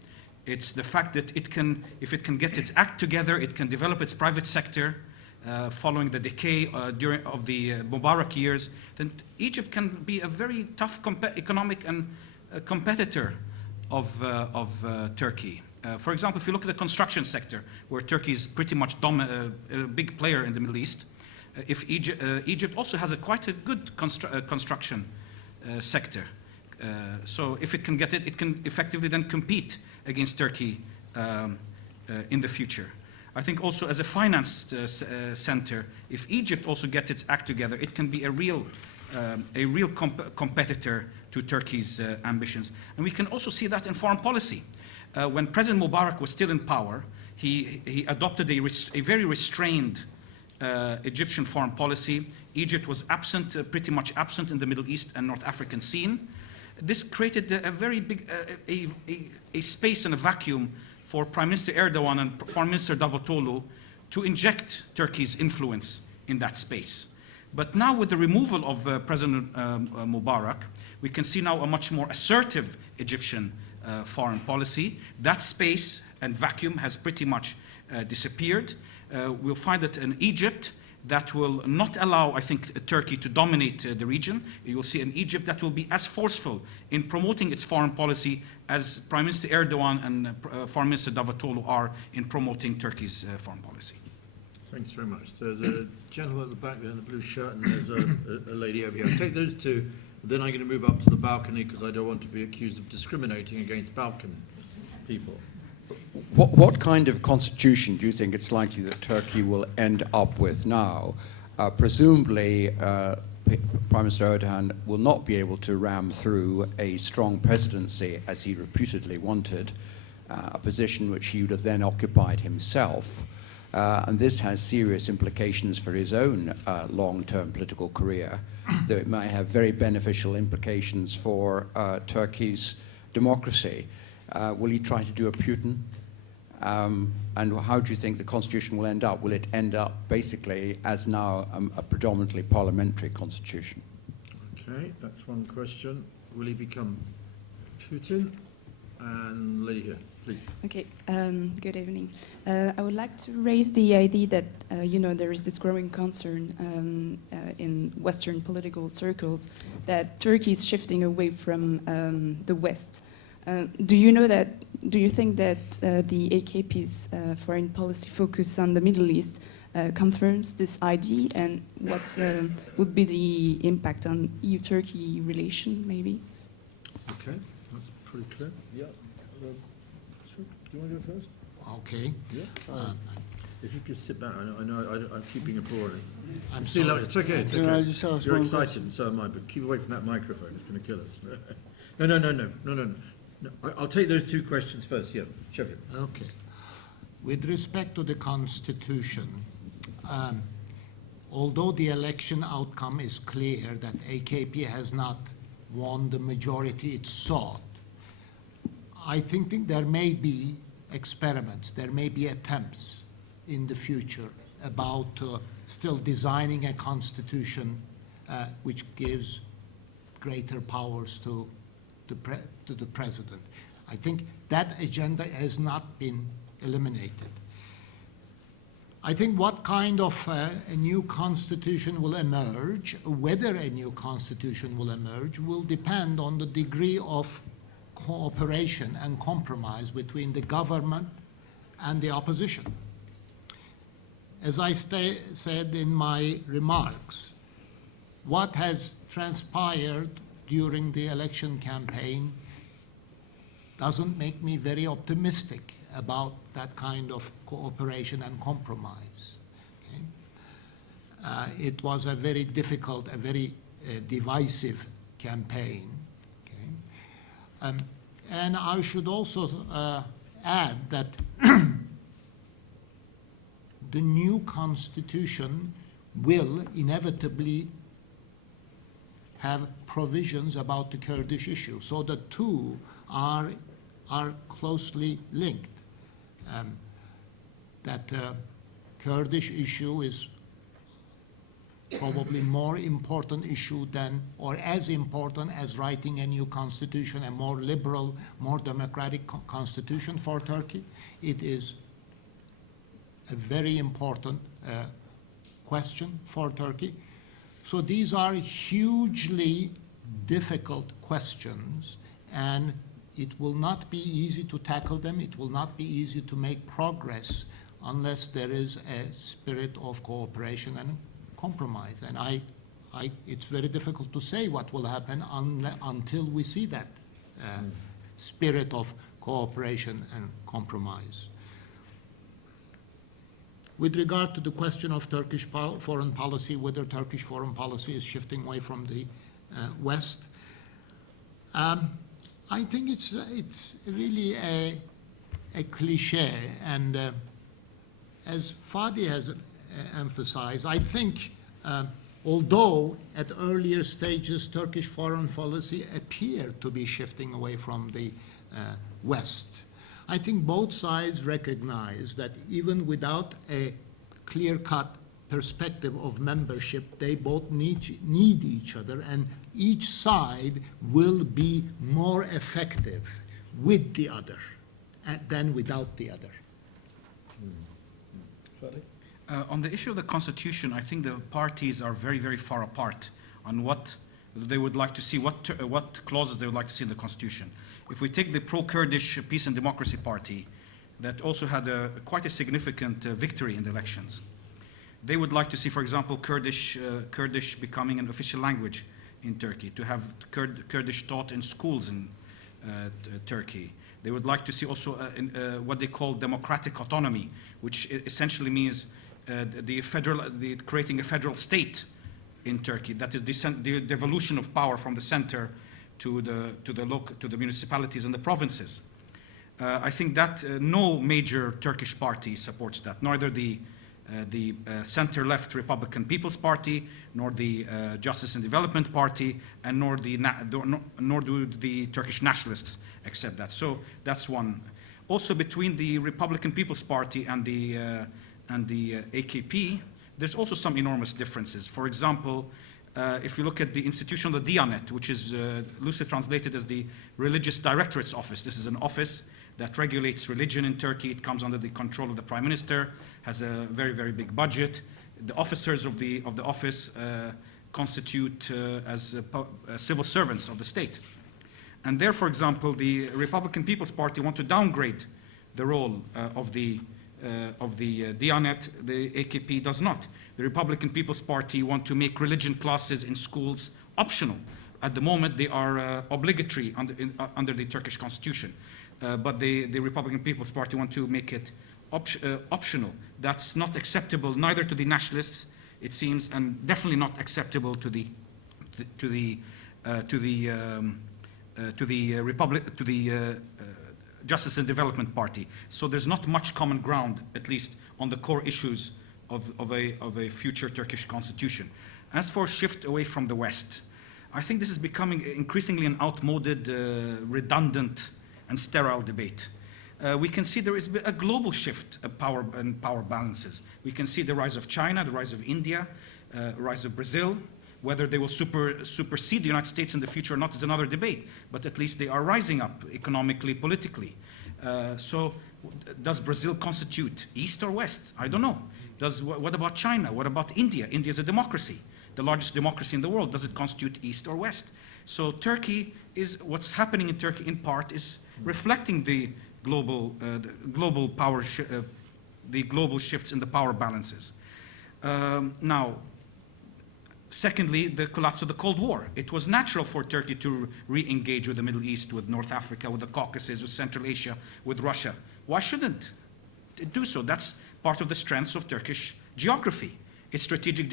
it's the fact that if it can get its act together, it can develop its private sector following the decay of the Mubarak years, then Egypt can be a very tough economic and competitor of Turkey. For example, if you look at the construction sector, where Turkey is pretty much a big player in the Middle East, if Egypt also has quite a good construction sector. So if it can get it, it can effectively then compete against Turkey in the future. I think also as a finance center, if Egypt also gets its act together, it can be a real competitor to Turkey's ambitions. And we can also see that in foreign policy. When President Mubarak was still in power, he adopted a very restrained Egyptian foreign policy. Egypt was absent, pretty much absent in the Middle East and North African scene. This created a very big a space and a vacuum for Prime Minister Erdogan and Foreign Minister Davutoglu to inject Turkey's influence in that space. But now with the removal of President Mubarak, we can see now a much more assertive Egyptian foreign policy. That space and vacuum has pretty much disappeared. We'll find it in Egypt that will not allow, I think, Turkey to dominate the region. You will see an Egypt that will be as forceful in promoting its foreign policy as Prime Minister Erdogan and Foreign Minister Davutoglu are in promoting Turkey's foreign policy. Thanks very much. There's a gentleman at the back there in the blue shirt, and there's a lady over here. I'll take those two, then I'm going to move up to the balcony because I don't want to be accused of discriminating against balcony people. What kind of constitution do you think it's likely that Turkey will end up with now? Presumably, Prime Minister Erdogan will not be able to ram through a strong presidency as he reputedly wanted, a position which he would have then occupied himself. And this has serious implications for his own long-term political career, though it may have very beneficial implications for Turkey's democracy. Will he try to do a Putin? And how do you think the constitution will end up? Will it end up basically as now a predominantly parliamentary constitution? Okay, that's one question. Will he become Putin? And lady here, please. Okay, good evening. I would like to raise the idea that, there is this growing concern in Western political circles that Turkey is shifting away from the West. Do you think that the AKP's foreign policy focus on the Middle East confirms this idea, and what would be the impact on EU-Turkey relation, maybe? Okay, that's pretty clear. Yeah. Do you want to go first? Okay. Yeah. If you could sit back, I know I'm keeping appalling. I'm See, sorry. look, it's okay. It's Can I okay. just ask You're one excited, and so am I. But keep away from that microphone. It's going to kill us. No. I'll take those two questions first. Yeah, Şevket. Okay. With respect to the Constitution, although the election outcome is clear that AKP has not won the majority it sought, I think there may be experiments, there may be attempts in the future about still designing a constitution which gives greater powers to the president. I think that agenda has not been eliminated. I think what kind of a new constitution will emerge, whether a new constitution will emerge, will depend on the degree of cooperation and compromise between the government and the opposition. As I said in my remarks, what has transpired during the election campaign doesn't make me very optimistic about that kind of cooperation and compromise. Okay? It was a very difficult, a very divisive campaign. Okay? And I should also add that the new constitution will inevitably have provisions about the Kurdish issue. So the two are closely linked. That Kurdish issue is probably more important issue than, or as important as writing a new constitution, a more liberal, more democratic constitution for Turkey. It is a very important question for Turkey. So these are hugely difficult questions, and it will not be easy to tackle them. It will not be easy to make progress unless there is a spirit of cooperation and compromise. And it's very difficult to say what will happen until we see that spirit of cooperation and compromise. With regard to the question of Turkish foreign policy, whether Turkish foreign policy is shifting away from the West, I think it's really a cliche, and as Fadi has emphasized, I think although at earlier stages Turkish foreign policy appeared to be shifting away from the West, I think both sides recognize that even without a clear-cut perspective of membership, they both need each other, and each side will be more effective with the other than without the other. Fadi? On the issue of the constitution, I think the parties are very, very far apart on what they would like to see, what clauses they would like to see in the constitution. If we take the pro-Kurdish Peace and Democracy Party, that also had quite a significant victory in the elections. They would like to see, for example, Kurdish becoming an official language in Turkey, to have Kurdish taught in schools in Turkey. They would like to see also what they call democratic autonomy, which essentially means creating a federal state in Turkey. That is the devolution of power from the center to the municipalities and the provinces. I think that no major Turkish party supports that, neither the center-left Republican People's Party, nor the Justice and Development Party, and nor do the Turkish nationalists accept that. So that's one. Also, between the Republican People's Party and the AKP, there's also some enormous differences. For example, if you look at the institution of the Diyanet, which is loosely translated as the Religious Directorate's Office. This is an office that regulates religion in Turkey. It comes under the control of the Prime Minister, has a very, very big budget. The officers of the office constitute as civil servants of the state. And there, for example, the Republican People's Party want to downgrade the role of the Diyanet. The AKP does not. The Republican People's Party want to make religion classes in schools optional. At the moment, they are obligatory under the Turkish constitution. But the Republican People's Party want to make it optional. That's not acceptable neither to the nationalists, it seems, and definitely not acceptable to the Justice and Development Party. So there's not much common ground, at least on the core issues of a future Turkish constitution. As for shift away from the West, I think this is becoming increasingly an outmoded, redundant, and sterile debate. We can see there is a global shift of power and power balances. We can see the rise of China, the rise of India, rise of Brazil. Whether they will supersede the United States in the future or not is another debate, but at least they are rising up economically, politically. So does Brazil constitute East or West? I don't know. What about China? What about India? India is a democracy, the largest democracy in the world. Does it constitute East or West? So Turkey is, what's happening in Turkey in part is reflecting the global shifts in the power balances. Now, secondly, the collapse of the Cold War. It was natural for Turkey to re-engage with the Middle East, with North Africa, with the Caucasus, with Central Asia, with Russia. Why shouldn't it do so? That's part of the strengths of Turkish geography. Its strategic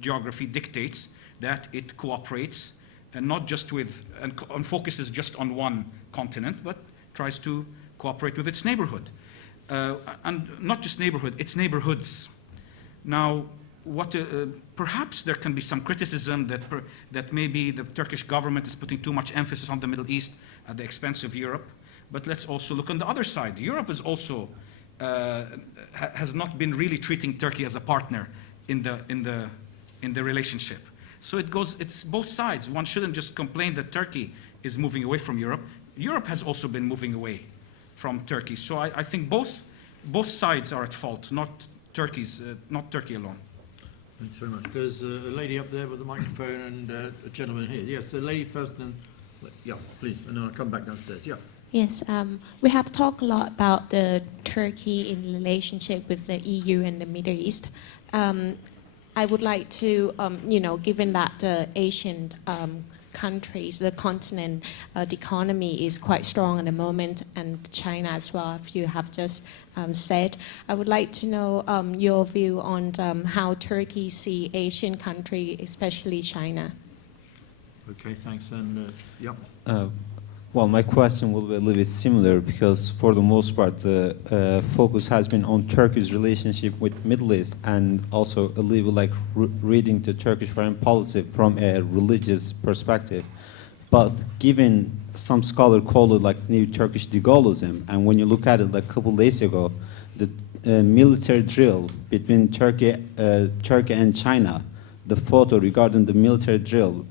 geography dictates that it cooperates and not just and focuses just on one continent, but tries to cooperate with its neighborhood. And not just neighborhood, its neighborhoods. Now, perhaps there can be some criticism that maybe the Turkish government is putting too much emphasis on the Middle East at the expense of Europe. But let's also look on the other side. Europe is also has not been really treating Turkey as a partner in the relationship. So it's both sides. One shouldn't just complain that Turkey is moving away from Europe. Europe has also been moving away from Turkey. So I think both sides are at fault, not Turkey alone. Thanks very much. There's a lady up there with the microphone and a gentleman here. Yes, the lady first, and yeah, please, and then I'll come back downstairs. Yeah. Yes, we have talked a lot about the Turkey in relationship with the EU and the Middle East. I would like to, given that the Asian countries, the continent, the economy is quite strong at the moment, and China as well, if you have just said. I would like to know your view on how Turkey see Asian country, especially China. Okay, thanks. And yeah. Well, my question will be a little bit similar because for the most part the focus has been on Turkey's relationship with Middle East and also a little like reading the Turkish foreign policy from a religious perspective. But given some scholars call it like new Turkish de Gaullism, and when you look at it like a couple of days ago, the military drill between Turkey and China, the photo regarding the military drill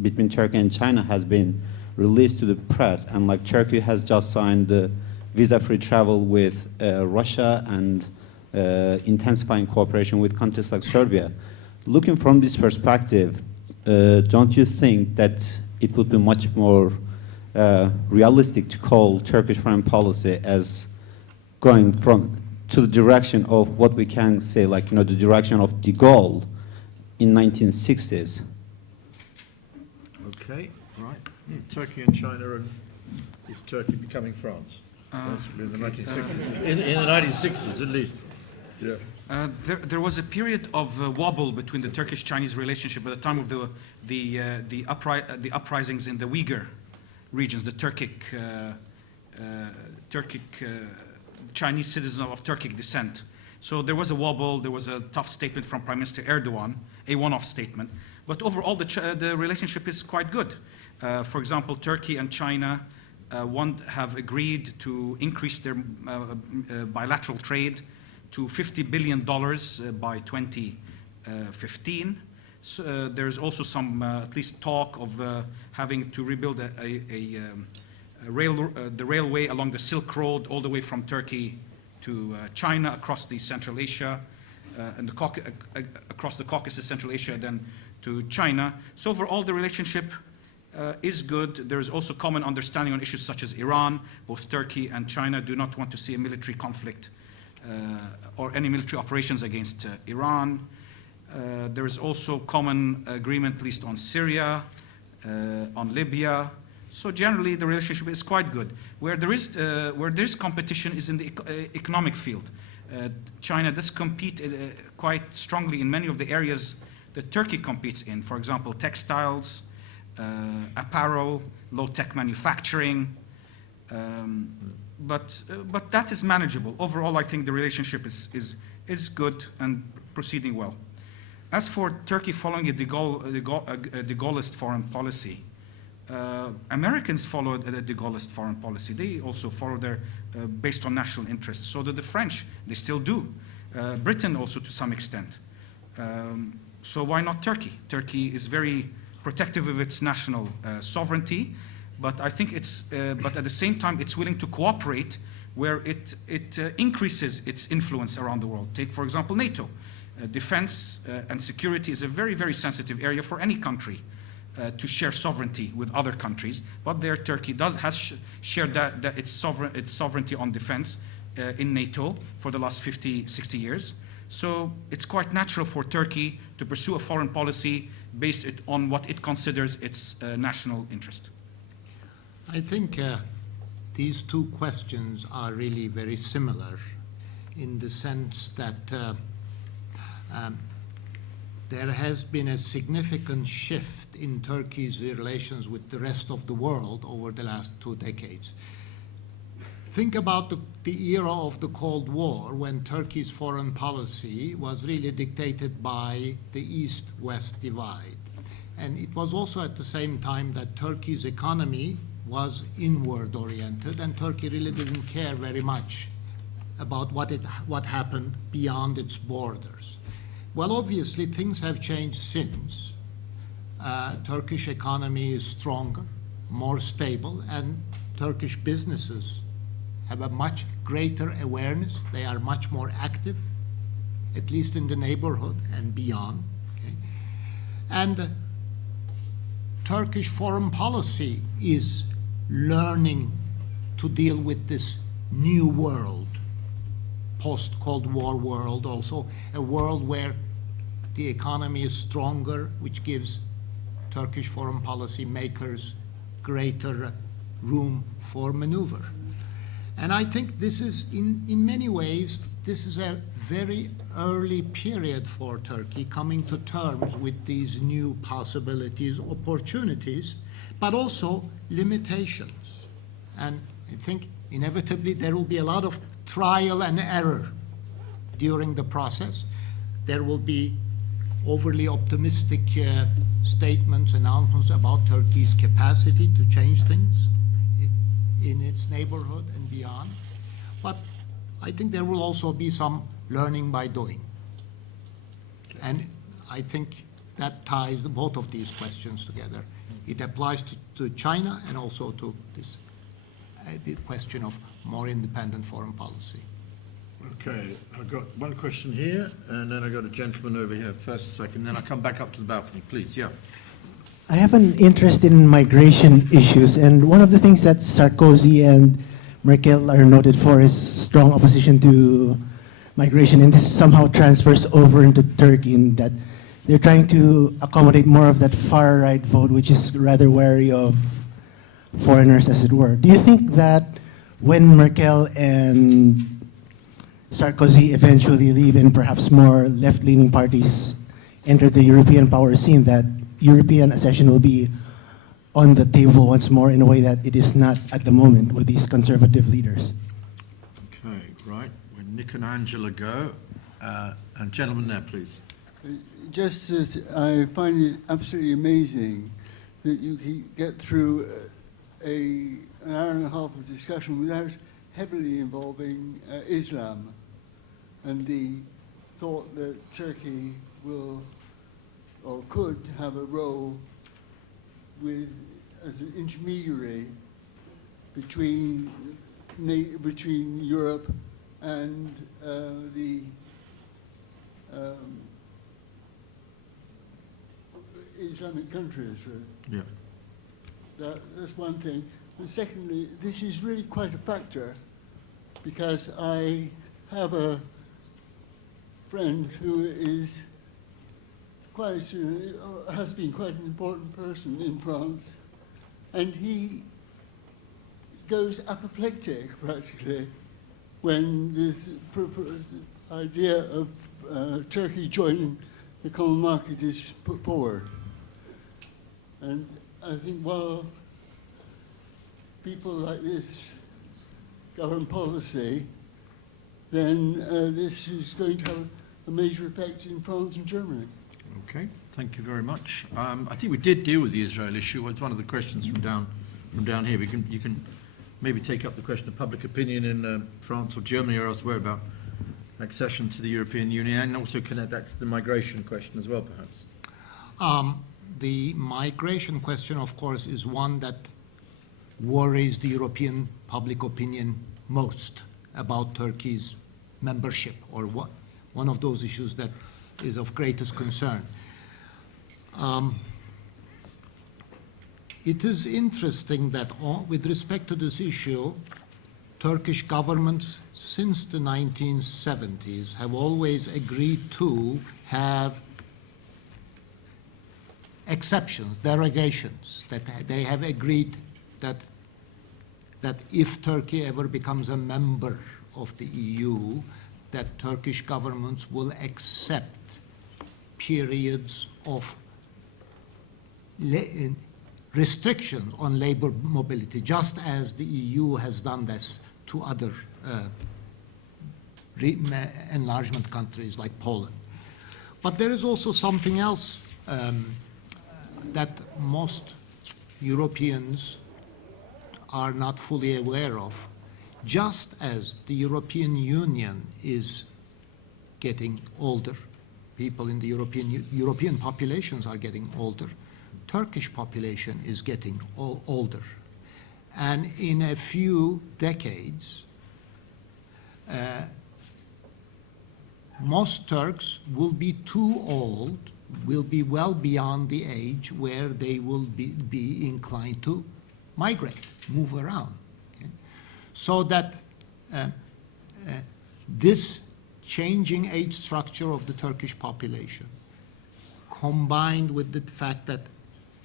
between Turkey and China has been released to the press, and like Turkey has just signed the visa-free travel with Russia and intensifying cooperation with countries like Serbia. Looking from this perspective, don't you think that it would be much more realistic to call Turkish foreign policy as going to the direction of what we can say, like, the direction of de Gaulle in 1960s? Okay, right. Turkey and China, and is Turkey becoming France? Possibly in the 1960s. In the 1960s, at least. Yeah. There was a period of wobble between the Turkish-Chinese relationship at the time of the uprisings in the Uyghur regions, the Turkic Chinese citizens of Turkic descent. So there was a wobble, there was a tough statement from Prime Minister Erdogan, a one-off statement. But overall, the relationship is quite good. For example, Turkey and China have agreed to increase their bilateral trade to $50 billion by 2015. So, there's also some, at least talk of having to rebuild the railway along the Silk Road all the way from Turkey to China, across the Central Asia, and across the Caucasus, Central Asia, then to China. So overall, the relationship is good. There is also common understanding on issues such as Iran. Both Turkey and China do not want to see a military conflict or any military operations against Iran. There is also common agreement, at least on Syria, on Libya. So generally, the relationship is quite good. Where there is competition is in the economic field. China does compete quite strongly in many of the areas that Turkey competes in. For example, textiles, apparel, low-tech manufacturing. But that is manageable. Overall, I think the relationship is good and proceeding well. As for Turkey following a de Gaulleist foreign policy, Americans followed a de Gaulleist foreign policy. They also follow their based on national interests. So did the French. They still do. Britain also to some extent. So why not Turkey? Turkey is very protective of its national sovereignty, but I think but at the same time, it's willing to cooperate where it increases its influence around the world. Take, for example, NATO. Defense and security is a very, very sensitive area for any country to share sovereignty with other countries. But there, Turkey has shared its sovereignty on defense in NATO for the last 50, 60 years. So it's quite natural for Turkey to pursue a foreign policy based on what it considers its national interest. I think these two questions are really very similar in the sense that there has been a significant shift in Turkey's relations with the rest of the world over the last 2 decades. Think about the era of the Cold War, when Turkey's foreign policy was really dictated by the East-West divide. And it was also at the same time that Turkey's economy was inward-oriented, and Turkey really didn't care very much about what happened beyond its borders. Well, obviously, things have changed since. Turkish economy is stronger, more stable, and Turkish businesses have a much greater awareness. They are much more active, at least in the neighborhood and beyond. Okay? And Turkish foreign policy is learning to deal with this new world, post-Cold War world, also a world where the economy is stronger, which gives Turkish foreign policy makers greater room for maneuver. And I think this is, in many ways, this is a very early period for Turkey coming to terms with these new possibilities, opportunities, but also limitations. And I think inevitably there will be a lot of trial and error during the process. There will be overly optimistic statements, announcements about Turkey's capacity to change things in its neighborhood and beyond. But I think there will also be some learning by doing. And I think that ties both of these questions together. It applies to China and also to this the question of more independent foreign policy. Okay, I've got one question here, and then I've got a gentleman over here first, second, then I'll come back up to the balcony, please, yeah. I have an interest in migration issues, and one of the things that Sarkozy and Merkel are noted for is strong opposition to migration, and this somehow transfers over into Turkey in that they're trying to accommodate more of that far-right vote, which is rather wary of foreigners, as it were. Do you think that when Merkel and Sarkozy eventually leave and perhaps more left-leaning parties enter the European power scene, that European accession will be on the table once more in a way that it is not at the moment with these conservative leaders? Okay, right, when Nick and Angela go, and gentleman there, please. Just as I find it absolutely amazing that you can get through an hour and a half of discussion without heavily involving Islam and the thought that Turkey will or could have a role as an intermediary between Europe and the Islamic countries. Yeah. That's one thing. And secondly, this is really quite a factor because I have a friend who is has been quite an important person in France, and he goes apoplectic practically when this idea of Turkey joining the common market is put forward. And I think while people like this govern policy, then this is going to have a major effect in France and Germany. Okay, thank you very much. I think we did deal with the Israel issue. It's one of the questions from down here. You can maybe take up the question of public opinion in France or Germany or elsewhere about accession to the European Union, and also connect that to the migration question as well, perhaps. The migration question, of course, is one that worries the European public opinion most about Turkey's membership, or one of those issues that is of greatest concern. It is interesting that with respect to this issue, Turkish governments since the 1970s have always agreed to have exceptions, derogations, that they have agreed that if Turkey ever becomes a member of the EU, that Turkish governments will accept periods of restriction on labor mobility, just as the EU has done this to other enlargement countries like Poland. But there is also something else that most Europeans are not fully aware of. Just as the European Union is getting older, people in the European populations are getting older, Turkish population is getting older. And in a few decades, most Turks will be too old, will be well beyond the age where they will be inclined to migrate, move around. Okay? So that this changing age structure of the Turkish population, combined with the fact that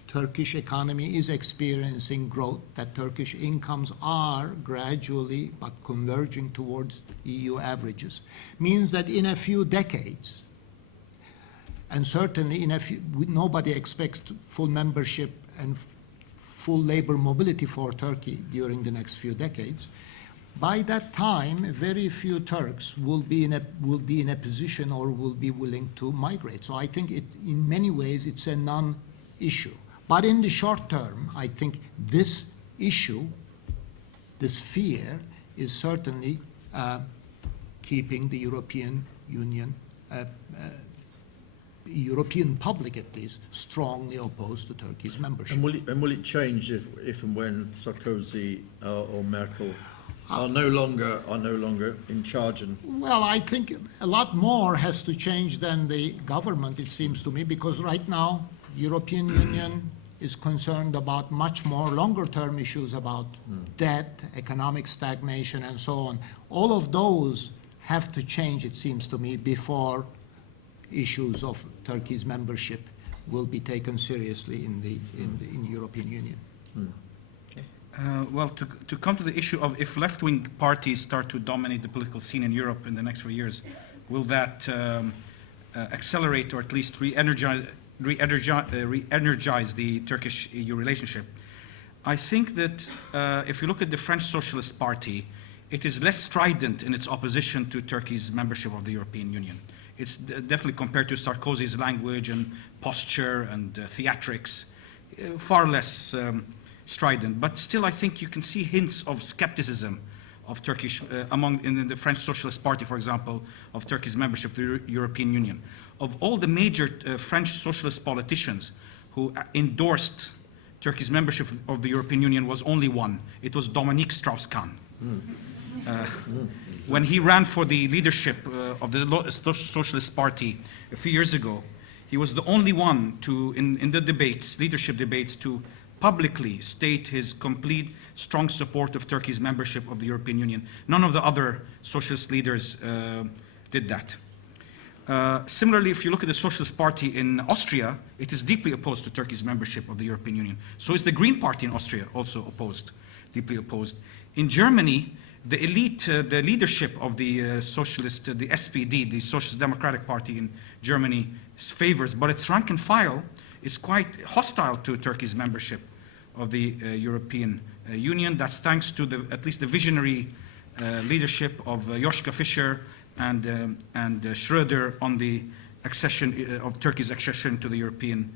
Turkish economy is experiencing growth, that Turkish incomes are gradually but converging towards EU averages, means that in a few decades, and certainly nobody expects full membership and full labor mobility for Turkey during the next few decades. By that time, very few Turks will be in a position or will be willing to migrate. So I think in many ways it's a non-issue. But in the short term, I think this issue, this fear, is certainly keeping the European Union, European public at least, strongly opposed to Turkey's membership. And will it change if and when Sarkozy or Merkel are no longer in charge. And Well, I think a lot more has to change than the government, it seems to me, because right now, European Union is concerned about much more longer-term issues about debt, economic stagnation, and so on. All of those have to change, it seems to me, before issues of Turkey's membership will be taken seriously in the European Union. Well, to come to the issue of if left-wing parties start to dominate the political scene in Europe in the next few years, will that accelerate or at least re-energize the Turkish-EU relationship? I think that if you look at the French Socialist Party, it is less strident in its opposition to Turkey's membership of the European Union. It's definitely, compared to Sarkozy's language and posture and theatrics, far less strident. But still, I think you can see hints of skepticism of Turkish, in the French Socialist Party, for example, of Turkey's membership of the European Union. Of all the major French socialist politicians who endorsed Turkey's membership of the European Union, was only one. It was Dominique Strauss-Kahn. When he ran for the leadership of the Socialist Party a few years ago, he was the only one to, in the debates, leadership debates, to publicly state his complete, strong support of Turkey's membership of the European Union. None of the other socialist leaders did that. Similarly, if you look at the Socialist Party in Austria, it is deeply opposed to Turkey's membership of the European Union. So is the Green Party in Austria, also opposed, deeply opposed. In Germany, the elite, the leadership of the socialist, the SPD, the Socialist Democratic Party in Germany, favors, but its rank and file is quite hostile to Turkey's membership of the European Union. That's thanks to at least the visionary leadership of Joschka Fischer and Schröder on the accession of Turkey's accession to the European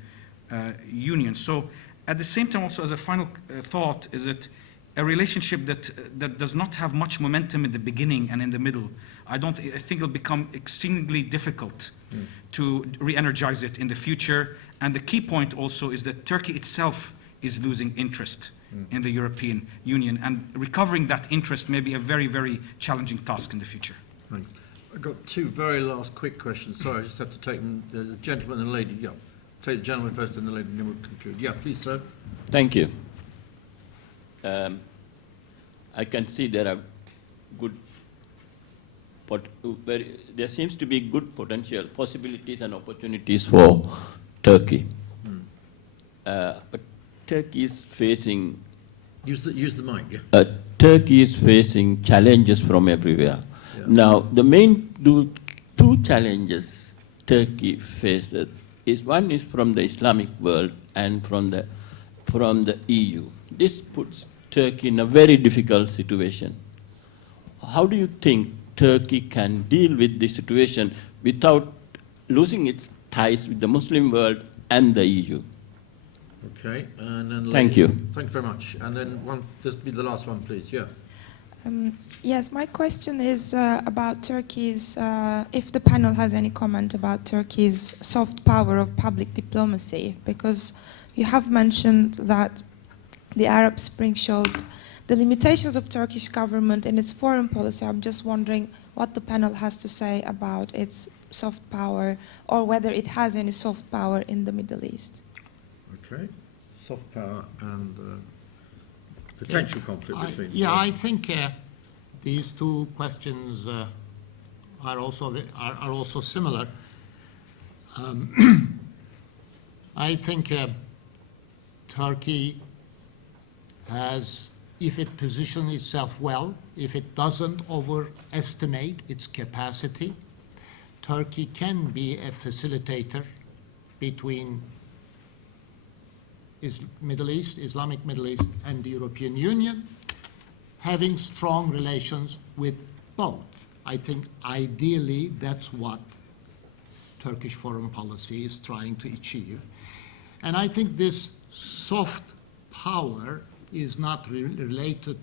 Union. So at the same time, also as a final thought, is that a relationship that does not have much momentum in the beginning and in the middle, I think it'll become extremely difficult to re-energize it in the future. And the key point also is that Turkey itself is losing interest in the European Union, and recovering that interest may be a very, very challenging task in the future. Thanks. I've got two very last quick questions. Sorry, I just have to take them. There's a gentleman and a lady. Yeah, take the gentleman first and the lady, and then we'll conclude. Yeah, please, sir. Thank you. I can see there are good, there seems to be good potential, possibilities and opportunities for Turkey. But Turkey is facing... Use the mic, yeah. Turkey is facing challenges from everywhere. Yeah. Now, the main two challenges Turkey faces is one is from the Islamic world and from the EU. This puts Turkey in a very difficult situation. How do you think Turkey can deal with this situation without losing its ties with the Muslim world and the EU? Okay, and then thank you. Thank you very much. And then just be the last one, please. Yeah. Yes, my question is about Turkey's, if the panel has any comment about Turkey's soft power of public diplomacy, because you have mentioned that the Arab Spring showed the limitations of Turkish government in its foreign policy. I'm just wondering what the panel has to say about its soft power, or whether it has any soft power in the Middle East. Okay, soft power and potential conflict between. Yeah, I think these two questions are also similar. I think Turkey has, if it positions itself well, if it doesn't overestimate its capacity, Turkey can be a facilitator between Islamic Middle East and the European Union, having strong relations with both. I think ideally that's what Turkish foreign policy is trying to achieve. And I think this soft power is not limited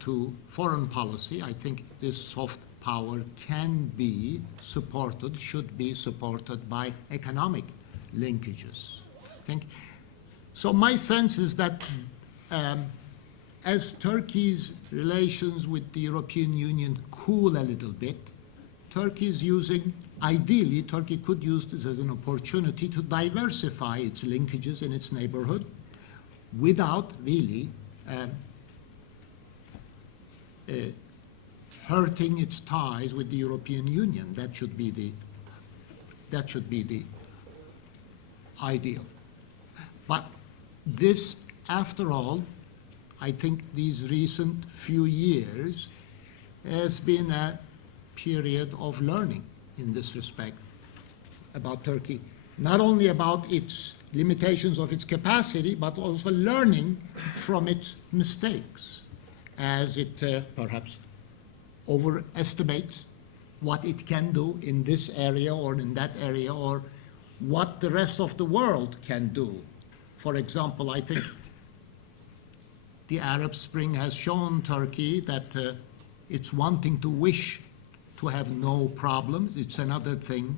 to foreign policy. I think this soft power can be supported, should be supported by economic linkages. I think. So my sense is that as Turkey's relations with the European Union cool a little bit, Turkey is using, ideally, Turkey could use this as an opportunity to diversify its linkages in its neighborhood without really hurting its ties with the European Union. That should be the ideal. But this, after all, I think these recent few years has been a period of learning in this respect about Turkey, not only about its limitations of its capacity, but also learning from its mistakes as it perhaps overestimates what it can do in this area or in that area, or what the rest of the world can do. For example, I think the Arab Spring has shown Turkey that it's one thing to wish to have no problems. It's another thing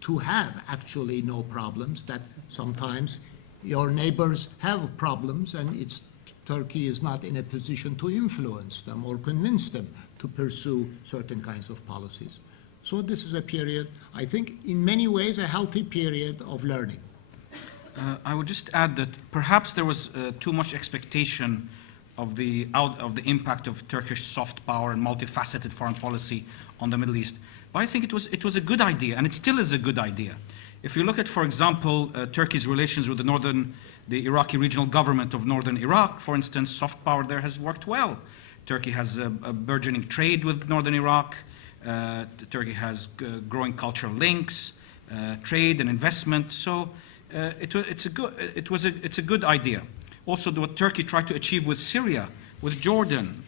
to have actually no problems, that sometimes your neighbors have problems and Turkey is not in a position to influence them or convince them to pursue certain kinds of policies. So this is a period, I think, in many ways, a healthy period of learning. I would just add that perhaps there was too much expectation of the impact of Turkish soft power and multifaceted foreign policy on the Middle East. But I think it was a good idea, and it still is a good idea. If you look at, for example, Turkey's relations with the Iraqi regional government of northern Iraq, for instance, soft power there has worked well. Turkey has a burgeoning trade with northern Iraq. Turkey has growing cultural links, trade and investment. So it's a good idea. Also, what Turkey tried to achieve with Syria, with Jordan,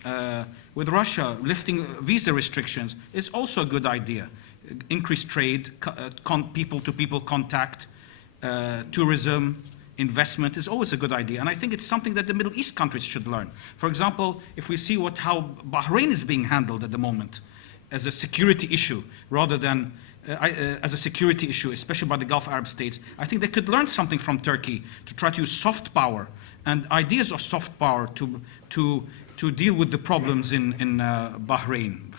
with Russia, lifting visa restrictions, is also a good idea. Increased trade, people-to-people contact, tourism, investment is always a good idea. And I think it's something that the Middle East countries should learn. For example, if we see how Bahrain is being handled at the moment as a security issue, rather than as a security issue, especially by the Gulf Arab states, I think they could learn something from Turkey to try to use soft power and ideas of soft power to deal with the problems in Bahrain,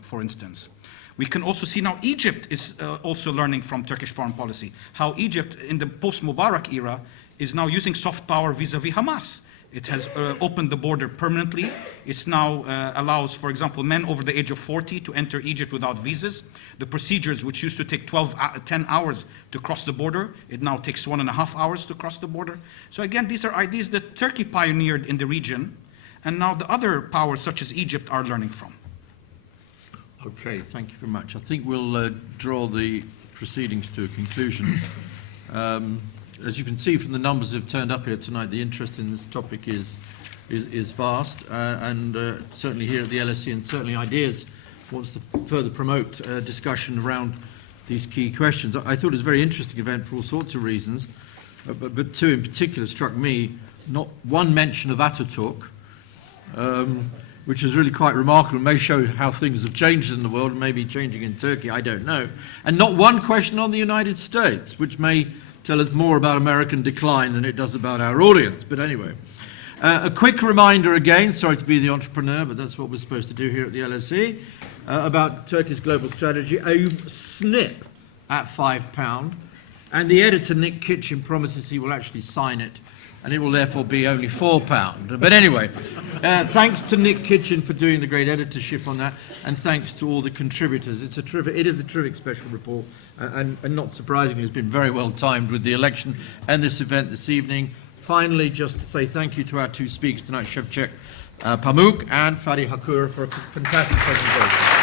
for instance. We can also see now Egypt is also learning from Turkish foreign policy, how Egypt in the post-Mubarak era is now using soft power vis-à-vis Hamas. It has opened the border permanently. It now allows, for example, men over the age of 40 to enter Egypt without visas. The procedures which used to take 10 hours to cross the border, it now takes 1.5 hours to cross the border. So again, these are ideas that Turkey pioneered in the region, and now the other powers such as Egypt are learning from. Okay, thank you very much. I think we'll draw the proceedings to a conclusion. As you can see from the numbers that have turned up here tonight, the interest in this topic is vast, and certainly here at the LSE, and certainly IDEAS wants to further promote discussion around these key questions. I thought it was a very interesting event for all sorts of reasons, but two in particular struck me. Not one mention of Ataturk, which is really quite remarkable, may show how things have changed in the world, and maybe changing in Turkey, I don't know. And not one question on the United States, which may tell us more about American decline than it does about our audience. But anyway, a quick reminder again, sorry to be the entrepreneur, but that's what we're supposed to do here at the LSE, about Turkey's global strategy. A snip at £5, and the editor, Nick Kitchen, promises he will actually sign it, and it will therefore be only £4. But anyway, thanks to Nick Kitchen for doing the great editorship on that, and thanks to all the contributors. It is a terrific special report, and not surprisingly, it's been very well timed with the election and this event this evening. Finally, just to say thank you to our two speakers tonight, Şevket Pamuk and Fadi Hakura, for a fantastic presentation.